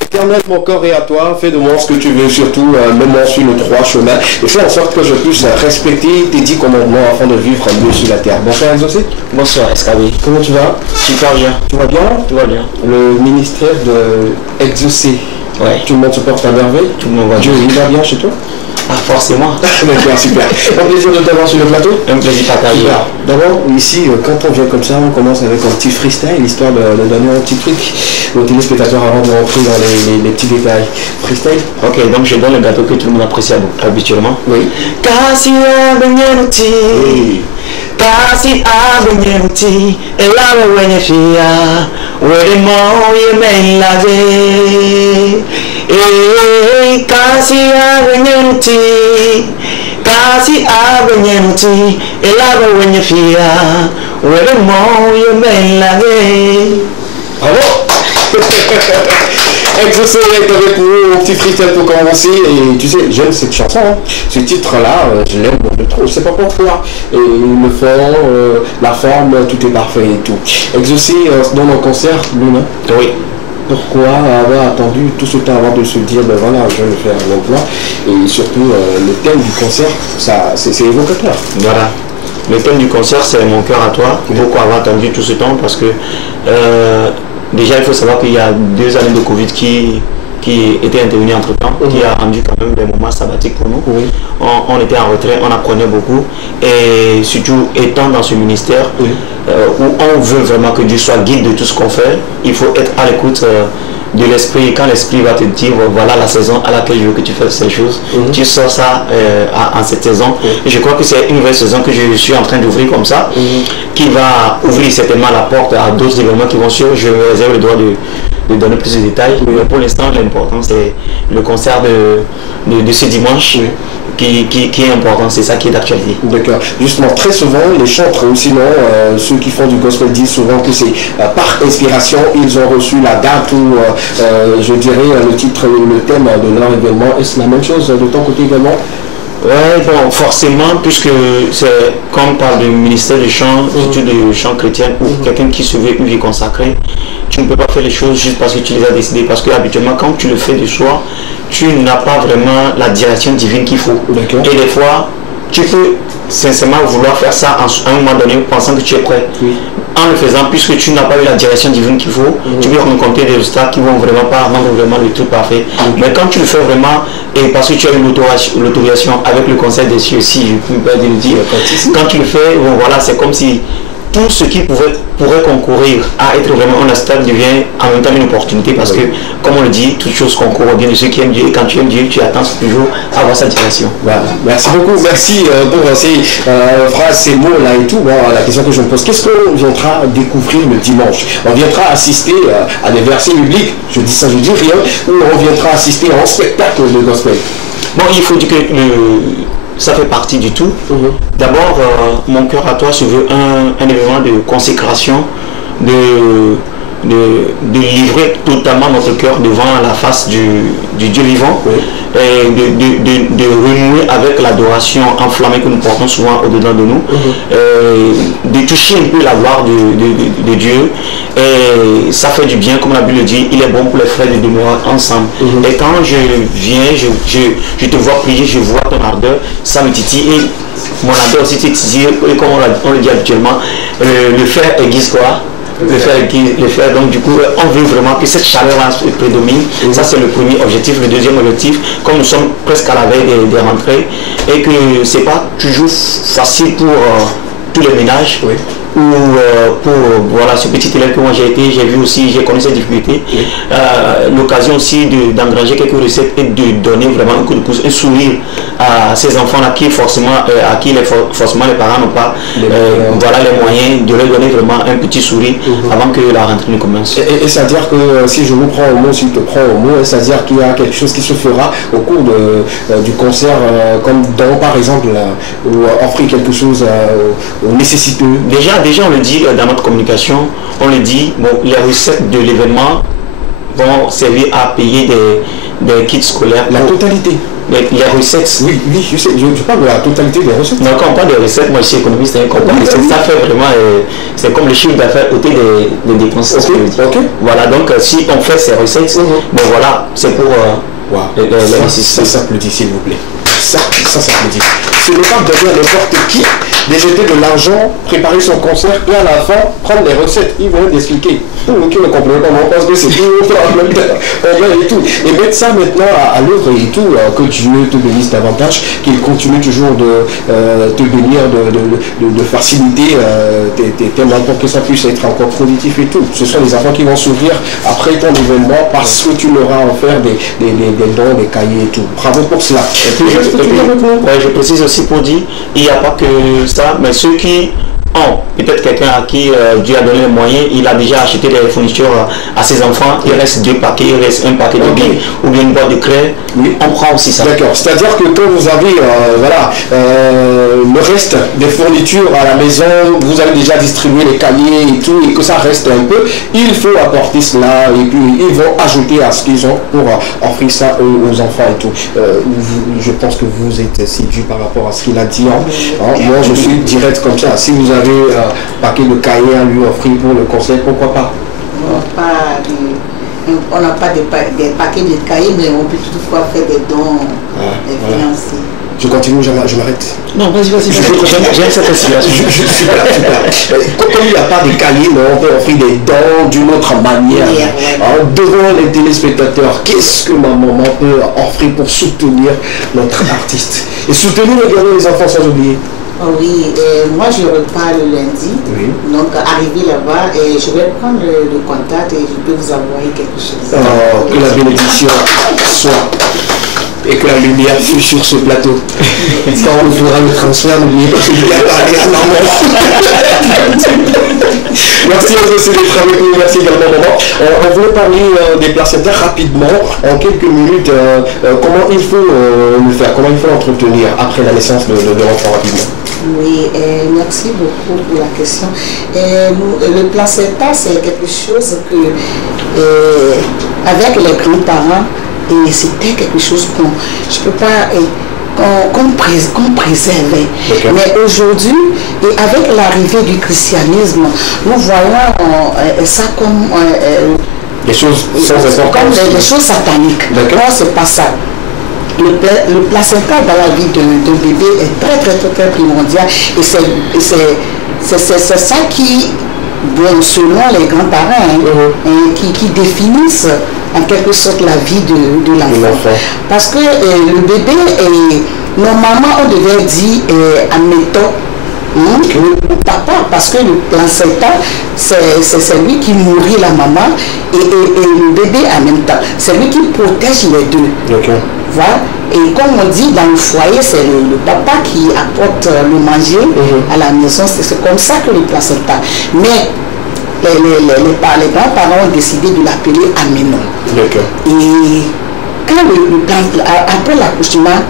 Éternel, mon corps est à toi, fais de moi ce que tu veux, surtout mets-moi sur le droit chemin et fais en sorte que je puisse respecter tes 10 commandements afin de vivre mieux sur la terre. Bonsoir Exaucé. Bonsoir Escabé. Comment tu vas? Super bien. Tu vas bien? Tout va bien. Le ministère de Exaucé. Ouais. Tout le monde se porte à merveille? Tout le monde va bien. Dieu, il va bien chez toi? Ah, forcément. D'accord, super. Un plaisir de t'avoir sur le plateau. Un plaisir partagé. D'abord, ici, quand on vient comme ça, on commence avec un petit freestyle, histoire de donner un petit truc aux téléspectateurs avant de rentrer dans les petits détails. Freestyle. Ok, donc je donne le gâteau que tout le monde apprécie habituellement. Oui. Kasi abenyenuti, kasi abenyenuti, elawe wenye fia, wele mo ye lave. Kasi abenyenuti, kasi abenyenuti, elawe wenye fia, wele mo ye lave. Bravo. Exaucé est avec nous, un petit freestyle pour commencer. Et tu sais, j'aime cette chanson, hein. Ce titre-là, je l'aime de trop, je sais pas pourquoi. Et le fond, la forme, tout est parfait et tout. Exaucé dans le concert, Luna. Oui. Pourquoi avoir attendu tout ce temps avant de se dire, ben voilà, je vais faire un emploi. Et surtout, le thème du concert, c'est évocateur. Voilà. Le thème du concert, c'est mon cœur à toi. Pourquoi avoir attendu tout ce temps? Parce que déjà, il faut savoir qu'il y a 2 années de Covid qui étaient intervenues entre temps, qui a rendu quand même des moments sabbatiques pour nous. Oui. On était en retrait, on apprenait beaucoup. Et surtout, étant dans ce ministère où on veut vraiment que Dieu soit guide de tout ce qu'on fait, il faut être à l'écoute de l'esprit. Quand l'esprit va te dire voilà la saison à laquelle je veux que tu fasses ces choses, tu sors ça en cette saison. Et je crois que c'est une nouvelle saison que je suis en train d'ouvrir comme ça, qui va ouvrir certainement la porte à d'autres événements qui vont suivre. Je me réserve le droit de donner plus de détails. Mais pour l'instant, l'important c'est le concert de ce dimanche. Qui est important, c'est ça qui est d'actualité. D'accord. Justement, très souvent, les chantres ou sinon ceux qui font du gospel disent souvent que c'est par inspiration, ils ont reçu la date ou je dirais le titre, le thème de leur événement. Est-ce la même chose de ton côté également? Ouais, bon, forcément, puisque c'est quand on parle de ministère de chant, surtout de chant chrétien, ou quelqu'un qui se veut une vie consacrée, tu ne peux pas faire les choses juste parce que tu les as décidées. Parce que habituellement, quand tu le fais de soi, tu n'as pas vraiment la direction divine qu'il faut. Et des fois, tu peux sincèrement vouloir faire ça à un moment donné, pensant que tu es prêt. En le faisant, puisque tu n'as pas eu la direction divine qu'il faut, tu peux rencontrer des obstacles qui vont vraiment pas rendre vraiment le truc parfait. Mais quand tu le fais vraiment, et parce que tu as eu l'autorisation avec le conseil des cieux, si je peux me permettre de le dire, quand tu le fais, bon, voilà, c'est comme si tout ce qui pourrait concourir à être vraiment un stade devient en même temps une opportunité parce que, comme on le dit, toute chose concourt au bien de ceux qui aiment Dieu et quand tu aimes Dieu, tu attends toujours à avoir sa direction. Voilà. Merci beaucoup, merci pour ces phrases, ces mots-là et tout. Bon, la question que je me pose, qu'est-ce qu'on viendra découvrir le dimanche? On viendra assister à des versets bibliques, je dis ça, je dis rien, ou on viendra assister à un spectacle de gospel? Bon, il faut dire que ça fait partie du tout. D'abord, mon cœur à toi se veut un événement de consécration, de livrer totalement notre cœur devant la face du Dieu vivant, et de renouer avec l'adoration enflammée que nous portons souvent au-dedans de nous, de toucher un peu la gloire de Dieu. Et ça fait du bien, comme la Bible dit, il est bon pour les frères de demeurer ensemble. Et quand je viens, je te vois prier, je vois ton ardeur, ça me titille. Et mon ardeur aussi titille, et comme on le dit habituellement, le fer aiguise quoi? Le faire, donc du coup on veut vraiment que cette chaleur prédomine. Ça c'est le premier objectif. Le deuxième objectif, comme nous sommes presque à la veille des rentrées et que c'est pas toujours facile pour tous les ménages, où pour voilà, ce petit élève que moi j'ai été, j'ai vu aussi, j'ai connu cette difficulté, l'occasion aussi d'engranger quelques recettes et de donner vraiment un coup de pouce, un sourire à ces enfants-là qui forcément, à qui forcément les parents n'ont pas voilà, les moyens de leur donner vraiment un petit sourire avant que la rentrée ne commence. Et c'est-à-dire que si je vous prends au mot, si je te prends au mot, c'est-à-dire qu'il y a quelque chose qui se fera au cours du concert, comme dans par exemple, où offrir quelque chose aux nécessiteux. Déjà on le dit dans notre communication, on le dit, bon, les recettes de l'événement vont servir à payer des kits scolaires. La totalité. Les recettes. Oui, je sais, je parle de la totalité des recettes. Non, quand on parle des recettes, moi je suis économiste, quand on parle des recettes, ça fait vraiment, c'est comme le chiffre d'affaires ôté des dépenses. Voilà, donc si on fait ces recettes, bon voilà, c'est pour ça s'applaudit s'il vous plaît. Ça s'applaudit. Ce n'est pas donner à n'importe qui de jeter de l'argent, préparer son concert et à la fin prendre les recettes. Ils vont l'expliquer. Pour nous qui ne comprenons pas, on pense que c'est tout en même temps. Et tout. Et mettre ça maintenant à l'œuvre et tout, que Dieu te bénisse davantage, qu'il continue toujours de te bénir, de faciliter tes mains pour que ça puisse être encore positif et tout. Ce sont les enfants qui vont s'ouvrir après ton événement parce que tu leur as offert des dons, des cahiers et tout. Bravo pour cela. Je précise aussi pour dire, il n'y a pas que ça, mais ceux qui ont peut-être quelqu'un à qui Dieu a donné les moyens, il a déjà acheté des fournitures à ses enfants, il reste 2 paquets, il reste un paquet de billes ou bien une boîte de craie, on prend aussi ça. D'accord, c'est-à-dire que quand vous avez le reste des fournitures à la maison, vous avez déjà distribué les cahiers et tout, et que ça reste un peu, il faut apporter cela et puis ils vont ajouter à ce qu'ils ont pour offrir ça aux enfants et tout. Je pense que vous êtes séduit par rapport à ce qu'il a dit. Moi je suis direct comme ça. Si vous avez un paquet de cahiers à lui offrir pour le conseil, pourquoi pas? On n'a pas des paquets de cahiers, mais on peut toutefois faire des dons financiers. Je continue, je m'arrête. Non, vas-y, j'aime cette situation. Super. Comme il n'y a pas de cahiers, on peut offrir des dons d'une autre manière. Devant les téléspectateurs, qu'est-ce que ma maman peut offrir pour soutenir notre artiste? Et soutenir les enfants sans oublier. Oui, moi je repars le lundi, donc arrivé là-bas et je vais prendre le contact et je peux vous envoyer quelque chose. Que la bénédiction soit et que la lumière fût sur ce plateau. Quand on fera le transfert, n'oubliez pas que lui a parlé à maman. Merci à vous d'être avec nous, merci également maman. On voulait parler des placentaires rapidement, en quelques minutes, comment il faut le faire, comment il faut l'entretenir après la naissance de l'enfant rapidement. Oui, merci beaucoup pour la question. Le placenta, c'est quelque chose que, avec les grands-parents, c'était quelque chose je ne peux pas, qu'on préservait. Mais aujourd'hui, et avec l'arrivée du christianisme, nous voyons ça comme des choses sans importance. Comme des choses sataniques. Non, c'est pas ça. Le placenta dans la vie d'un bébé est très primordial et c'est ça qui, bon, selon les grands-parents, qui définissent en quelque sorte la vie de l'enfant. Parce que le bébé, normalement on devait dire, admettons, le papa, parce que le placenta, c'est lui qui nourrit la maman et le bébé en même temps. C'est lui qui protège les deux. Voilà. Et comme on dit, dans le foyer, c'est le papa qui apporte le manger à la maison. C'est comme ça que le placenta. Mais les grands-parents ont décidé de l'appeler Aménon. Et quand après l'accouchement,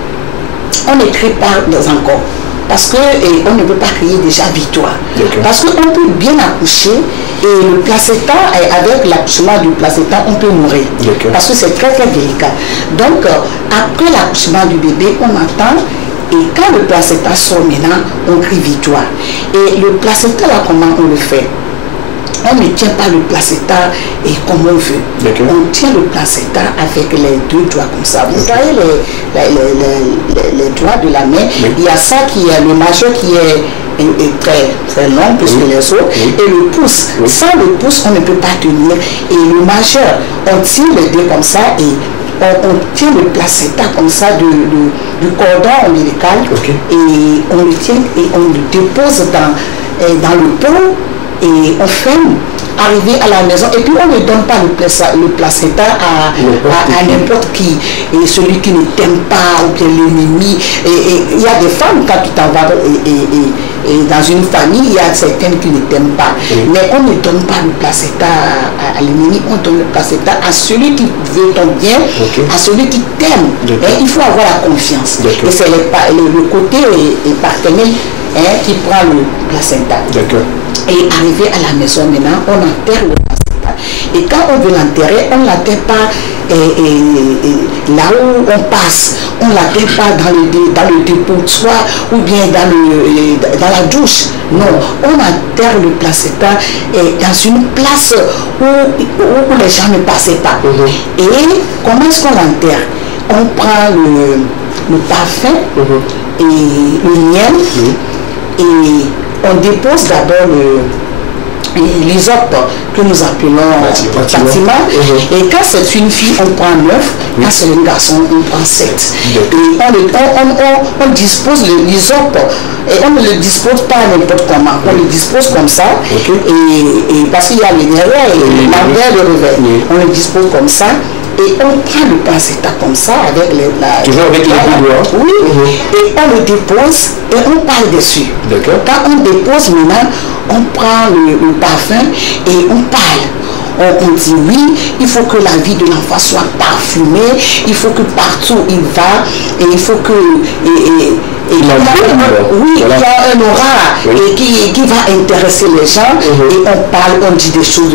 on ne crie pas encore. Parce qu'on ne peut pas crier déjà victoire. Parce qu'on peut bien accoucher et le placenta, avec l'accouchement du placenta, on peut mourir. Parce que c'est très délicat. Donc, après l'accouchement du bébé, on attend. Et quand le placenta sort maintenant, on crie victoire. Et le placenta, là, comment on le fait? On ne tient pas le placenta et comme on veut. On tient le placenta avec les 2 doigts comme ça. Vous voyez les doigts de la main. Il y a ça qui est le majeur qui est très long plus que les autres. Et le pouce. Sans le pouce, on ne peut pas tenir. Et le majeur, on tire les 2 comme ça et on tient le placenta comme ça du cordon ombilical et on le tient et on le dépose dans dans le pot et on ferme. Arriver à la maison et puis on ne donne pas le placenta à n'importe qui, et celui qui ne t'aime pas ou bien l'ennemi. Et il y a des femmes, quand tu t'en vas et dans une famille, il y a certaines qui ne t'aiment pas, mais on ne donne pas le placenta à l'ennemi, on donne le placenta à celui qui veut ton bien, à celui qui t'aime. Il faut avoir la confiance, et c'est le côté partenaire qui prend le placenta. Et arrivé à la maison maintenant, on enterre le placenta. Et quand on veut l'enterrer, on ne l'enterre pas là où on passe. On ne l'enterre pas dans le dépotoir ou bien dans la douche. Non, on enterre le placenta dans une place où les gens ne passaient pas. Et comment est-ce qu'on l'enterre? On prend le parfum et le miel et on dépose d'abord l'hysope que nous appelons bâtiment. Et quand c'est une fille, on prend 9. Quand c'est un garçon, on prend 7. Et on dispose l'hysope. Et on ne le dispose pas n'importe comment. On le dispose comme ça. Et parce qu'il y a le derrière et l'envers, le revers. On le dispose comme ça. Et on prend le placenta comme ça avec toujours avec les doigts. Oui. Et on le dépose et on parle dessus. Quand on dépose maintenant, on prend le parfum et on parle. On dit oui, il faut que la vie de l'enfant soit parfumée, il faut que partout il va, et il faut que... il y a un aura qui va intéresser les gens, et on parle, on dit des choses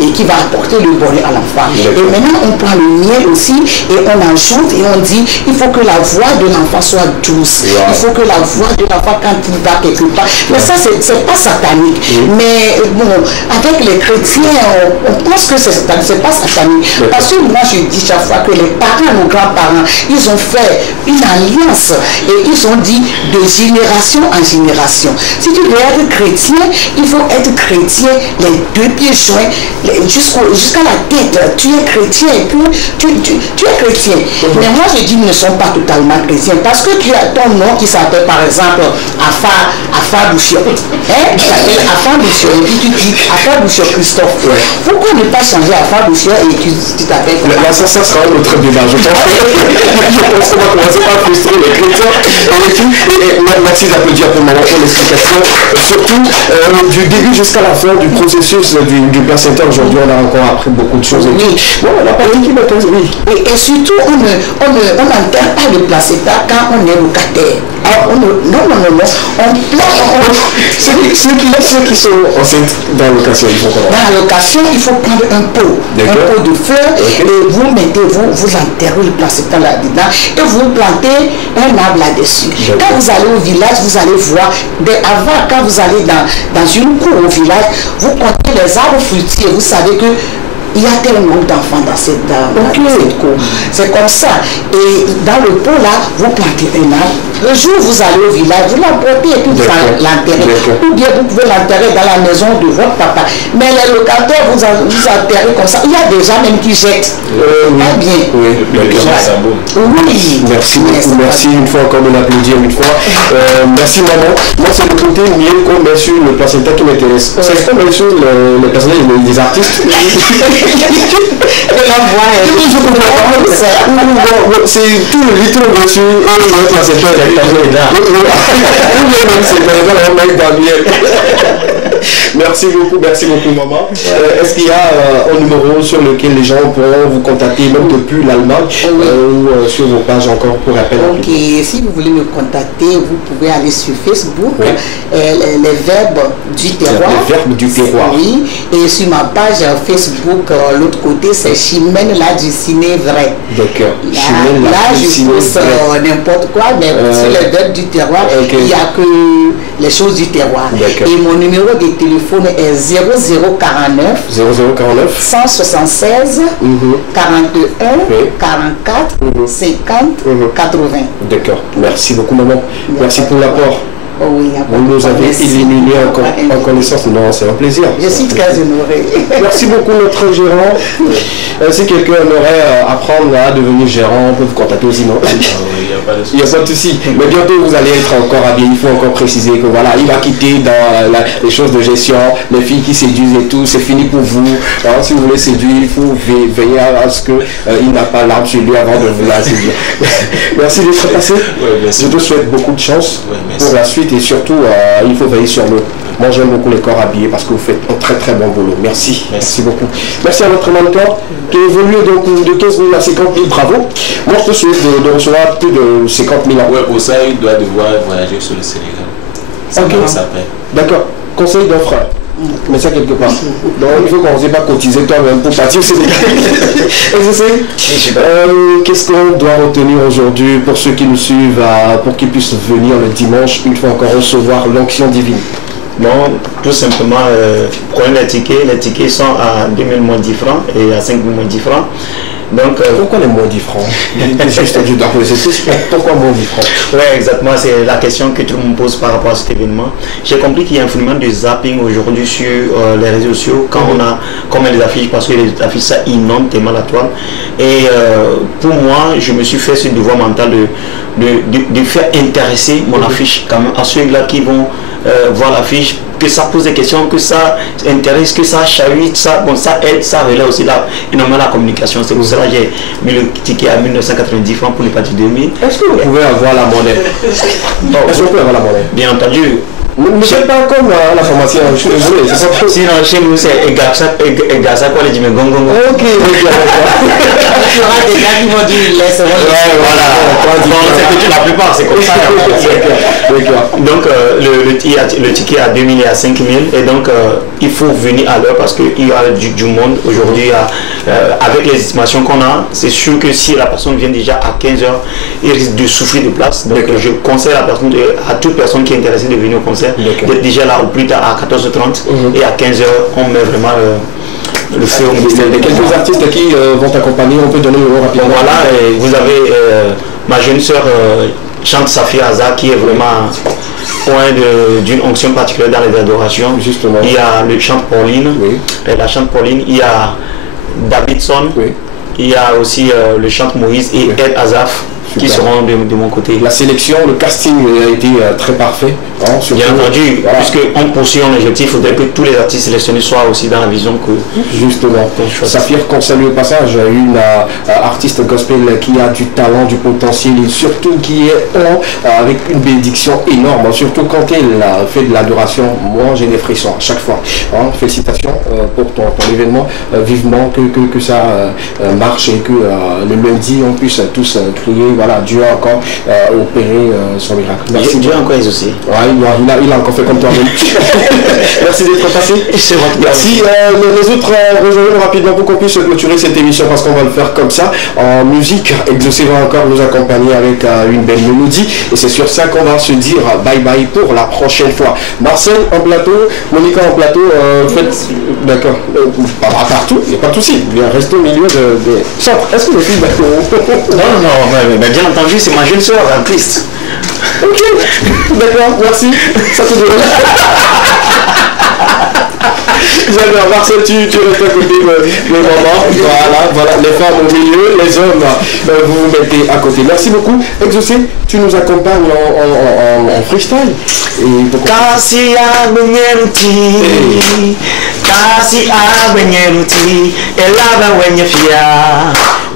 et qui va apporter le bonheur à l'enfant. Et maintenant on prend le miel aussi et on ajoute et on dit il faut que la voix de l'enfant soit douce, il faut que la voix de l'enfant quand il va quelque part, mais ça c'est pas satanique, mais bon, avec les chrétiens on pense que c'est satanique, c'est pas satanique, parce que moi je dis chaque fois que les parents, nos grands-parents, ils ont fait une alliance et ils ont dit de génération en génération. Si tu veux être chrétien, il faut être chrétien les deux pieds joints jusqu'à la tête. Tu es chrétien et puis tu es chrétien. Mais moi je dis ils ne sont pas totalement chrétiens parce que tu as ton nom qui s'appelle par exemple Afa Bouchion. Tu t'appelles Afa Bouchion et puis tu dis Afa Bouchion Christophe. Pourquoi ne pas changer Afa Bouchion et tu t'appelles là, ça sera un autre débat. Je pense qu'on va commencer par frustrer les chrétiens. Et merci d'applaudir pour l'explication. Surtout du début jusqu'à la fin du processus du placenta. Aujourd'hui, on a encore appris beaucoup de choses. Bon, la partie qui m'intéresse, et surtout, on n'enterre pas le placenta quand on est locataire. Non. Ceux qui sont enceintes dans la location, ils font comment? Dans la location, il faut prendre un pot de fleurs et vous enterrez le placenta là-dedans et vous plantez un arbre là-dessus. Quand vous allez au village, vous allez voir, avant, quand vous allez dans une cour au village, vous comptez les arbres fruitiers, vous savez que il y a tel nombre d'enfants dans cette cour. C'est comme ça. Et dans le pot là, vous plantez un arbre. Le jour où vous allez au village, vous l'emportez et puis vous l'enterrez. Ou bien vous pouvez l'enterrer dans la maison de votre papa. Mais les locataires, vous enterrez comme ça. Il y a des gens même qui jettent. Pas bien. Merci beaucoup. Merci une fois encore de l'applaudir une fois. Merci maman. Moi c'est le côté miel qu'on met sur le placenta qui m'intéresse. C'est comme bien sûr les personnages des artistes. C'est tout le rituel dessus. Merci beaucoup maman. Est-ce qu'il y a un numéro sur lequel les gens pourront vous contacter même depuis l'Allemagne ou sur vos pages encore pour rappel? Ok, si vous voulez me contacter, vous pouvez aller sur Facebook, les verbes du terroir. Les verbes du terroir. Oui, et sur ma page Facebook, l'autre côté, c'est Chimène là du ciné vrai. D'accord. Là je pose n'importe quoi, mais sur les verbes du terroir, il n'y a que les choses du terroir. Et mon numéro de téléphone est 0049 176 41 44 50 80. D'accord. Merci beaucoup maman. Merci pour l'apport. Vous nous avez illuminé en connaissance. Non, c'est un plaisir. Je suis très honoré. Merci beaucoup notre gérant. Si quelqu'un aimerait apprendre à devenir gérant, on peut vous contacter aussi, non? Il n'y a pas de souci. Mais bientôt, vous allez être encore habillé. Il faut encore préciser que voilà, il va quitter dans les choses de gestion, les filles qui séduisent et tout, c'est fini pour vous. Alors, si vous voulez séduire, il faut veiller à ce qu'il n'a pas l'arme sur lui avant de vous la séduire. Merci d'être passé. Je te souhaite beaucoup de chance pour la suite et surtout, il faut veiller sur nous. Moi, j'aime beaucoup les corps habillés parce que vous faites un très très bon boulot. Merci. Merci beaucoup. Merci à notre mentor qui évolue donc de 15 000 à 50 000. Bravo. Moi, je te souhaite de recevoir plus de 50 000 ans. Ouais, pour ça, il doit devoir voyager sur le Sénégal. C'est comment ça s'appelle. D'accord. Conseil d'un frère. Mais ça quelque part. Donc il faut qu'on ne sait pas cotiser toi-même pour partir au Sénégal. Qu'est-ce qu'on doit retenir aujourd'hui pour ceux qui nous suivent, pour qu'ils puissent venir le dimanche, une fois encore recevoir l'onction divine? Non, tout simplement, prenez les tickets sont à 2000 moins 10 francs et à 5000 moins 10 francs. Donc, pourquoi les moins 10 francs? Pourquoi moins 10 francs? Oui, exactement, c'est la question que tout le monde pose par rapport à cet événement. J'ai compris qu'il y a un phénomène de zapping aujourd'hui sur les réseaux sociaux quand on a combien des affiches, parce que les affiches ça inonde tellement la toile. Et pour moi, je me suis fait ce devoir mental de faire intéresser mon affiche quand même à ceux-là qui vont voir l'affiche, que ça pose des questions, que ça intéresse, que ça chahute, ça aide, ça relaie aussi énormément la communication. C'est pour cela que j'ai mis le ticket à 1990 francs pour ne pas dire 2000. Est-ce que vous pouvez avoir la monnaie? Est-ce que vous pouvez avoir la monnaie? Bien entendu. Ne faites pas comme la formation, je suis désolé, c'est pas sinon chez nous c'est Egasa quoi les Djimé Gongo. Ok, il y aura des gars qui vont dire laisse. Voilà, c'est que la plupart c'est comme ça. Donc le ticket à 2000 et à 5000 et donc il faut venir à l'heure parce qu'il y a du monde aujourd'hui. Avec les estimations qu'on a, c'est sûr que si la personne vient déjà à 15h, il risque de souffrir de place. Donc je conseille à toute personne qui est intéressée de venir au concert d'être déjà là au plus tard à 14h30 et à 15h on met vraiment le feu au ministère. Quelques artistes qui vont t'accompagner, on peut donner le nom rapidement. Voilà, et vous avez ma jeune soeur chante Safia Aza qui est vraiment point d'une onction particulière dans les adorations. Justement. Il y a le chante Pauline, la chante Pauline, il y a Davidson, il y a aussi le chante Moïse et Ed Azaf. Qui seront de mon côté. La sélection, le casting a été très parfait. Hein, bien entendu, voilà. Puisqu'on poursuit un objectif, il faudrait que tous les artistes sélectionnés soient aussi dans la vision que... Justement. Saphir, qu'on salue au passage, une artiste gospel qui a du talent, du potentiel et surtout qui est avec une bénédiction énorme. Surtout quand elle fait de l'adoration, moi j'ai des frissons à chaque fois. Hein, félicitations pour ton événement. Vivement que ça marche et que le lundi on puisse tous crier. Voilà, Dieu a encore opéré son miracle. Merci. Dieu a encore exaucé. Ouais, il a encore fait comme toi-même. Merci d'être passé. Merci. Les autres, rejoignez-nous rapidement pour qu'on puisse clôturer cette émission parce qu'on va le faire comme ça. En musique, Exaucé va encore nous accompagner avec une belle mélodie. Et c'est sur ça qu'on va se dire bye bye pour la prochaine fois. Marcel en plateau, Monica en plateau. D'accord. Pas partout, il n'y a pas de souci. Restez au milieu des centres. Est-ce que les filles Non, mais bien entendu, c'est ma jeune soeur, artiste. Ok, d'accord, merci. Ça te donne. J'adore, Marcel, tu restes à côté de maman. Voilà, les femmes au milieu, les hommes, vous vous mettez à côté. Merci beaucoup. Exaucé, tu nous accompagnes en freestyle. Kasi abenyeruti, elaba wenye fia,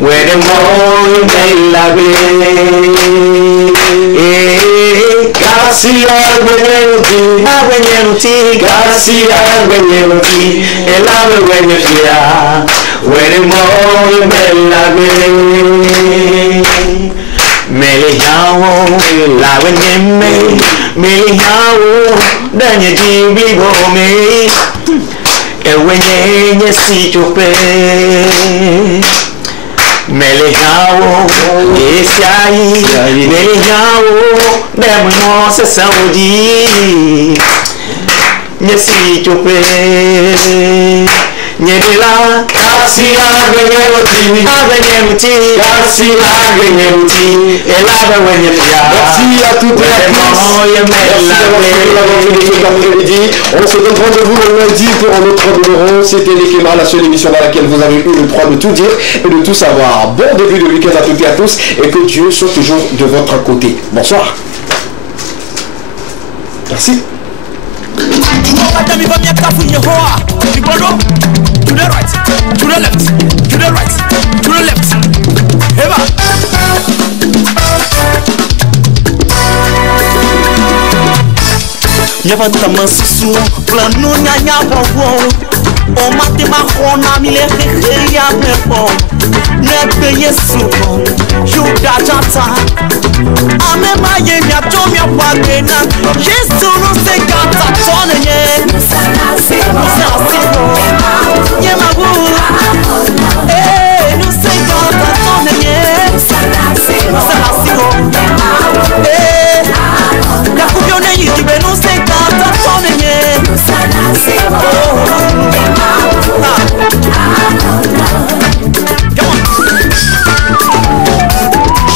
wede mo melabe. Kasi abenyeruti, elaba wenye fia, wede mo melabe. Melihawo, la wenyeme, melihawo, danye jibibo me, ewenye si chope. Melihawo, esiai, melihawo, demo se saudi, nyesi chope, nyedela. à toutes et à tous. On se donne rendez-vous le lundi pour un autre numéro. C'était Lekema, la seule émission dans laquelle vous avez eu le droit de tout dire et de tout savoir. Bon début de week-end à toutes et à tous et que Dieu soit toujours de votre côté. Bonsoir. Merci. To the right, to the left, to the right, to the left. Eva. Levanta manso, plano nhanha bobo. O mate marrona me leve a mepo. Nebe yesu, juda jata. Ame maye mi atomi apagena. Yesu no se gata tonenye. Yemabu, no se gata tonenye. La kubione yijibe no se gata tonenye.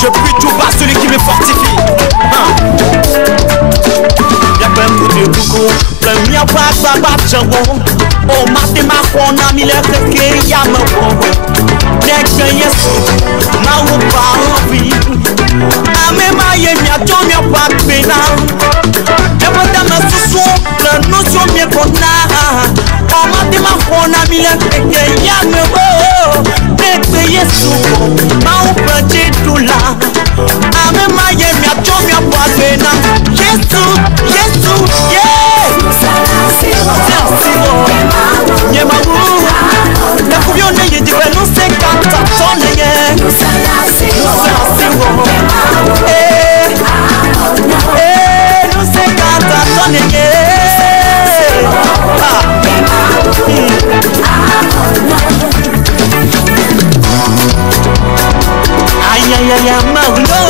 Je prie tout bas celui qui me fortifie. Y'a pas un bout de coucou, première fois baba jambon. Oh mate ma kona mi le que ya me pongo. Next yesu, ma wo pa obi. Ame ma ye mi ato mi pa pena. Je veux ta me susu, la notion mi kona. Oh mate ma kona mi le que ya me wo. Next yesu, ma wo pa tula. Ame ma ye mi ato mi pa pena. Yesu, Yesu, yeah. La kubione yijibe no se kata tonenye. No se kata tonenye. Ay ay ay ay magno.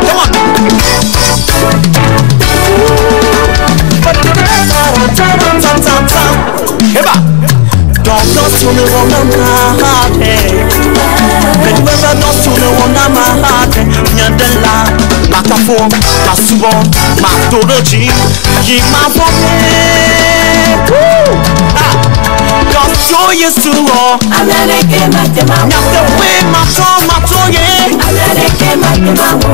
Come on. Eba, danse sur le rond de ma hâte. Mais danse sur le rond de ma hâte. Viens de là, ma cafou, ma souvent, ma tologie, qui m'a formé. Danse sur Yeshua.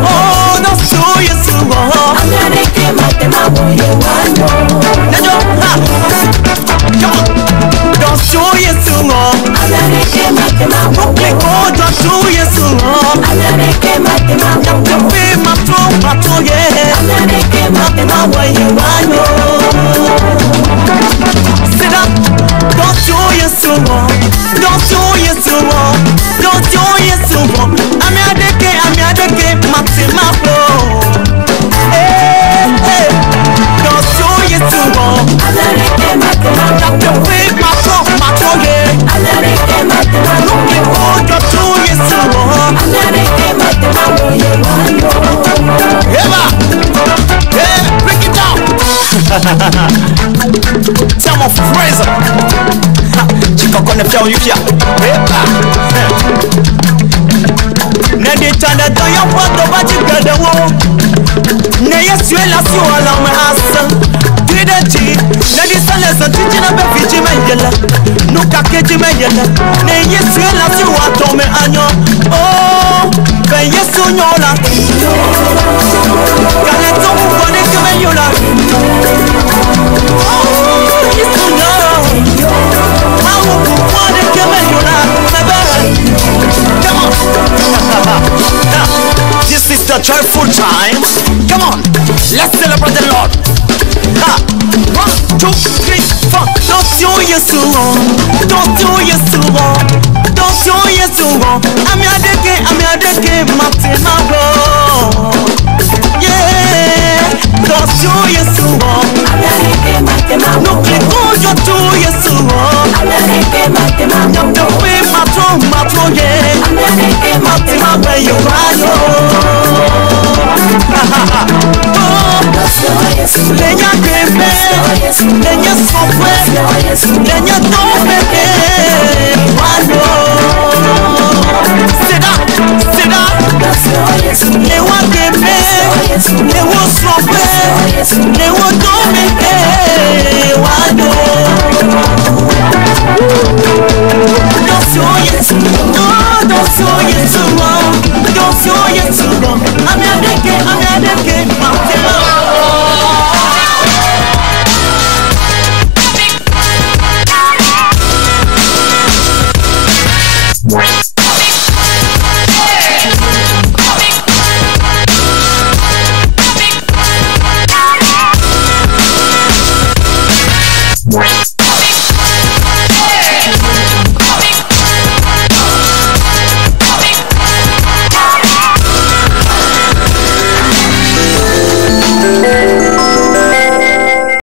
Oh, danse sur Yeshua. Danse sur Yeshua. Danse sur Yeshua. Tell my Fraser. Chico connaît faire du pia. Nede tanda do yo poto ba chigada wo. Ne yesu la si wala ma asa. Dideji, nede sale sa tichina be fiji mengela. Nuka keji mengela. Ne yesu la si wa to me anyo. Oh, be yesu nyola. Kale to mu kone ke me nyola. This is the joyful time. Come on, let's celebrate the Lord. 1, 2, 3, 4. Don't you Yeshua, don't you Yeshua, don't you Yeshua. I'm your deke, Matemabo. Yeah, don't you Yeshua. No click on your to Yeshua. No way, Mato, yeah. Matemabo, where you are. Oh, nenye sofwe, nenye topeke, wano. Seda, ne wa keme, ne wo sofwe, ne wo topeke, wano. Don't show it too long. I'm not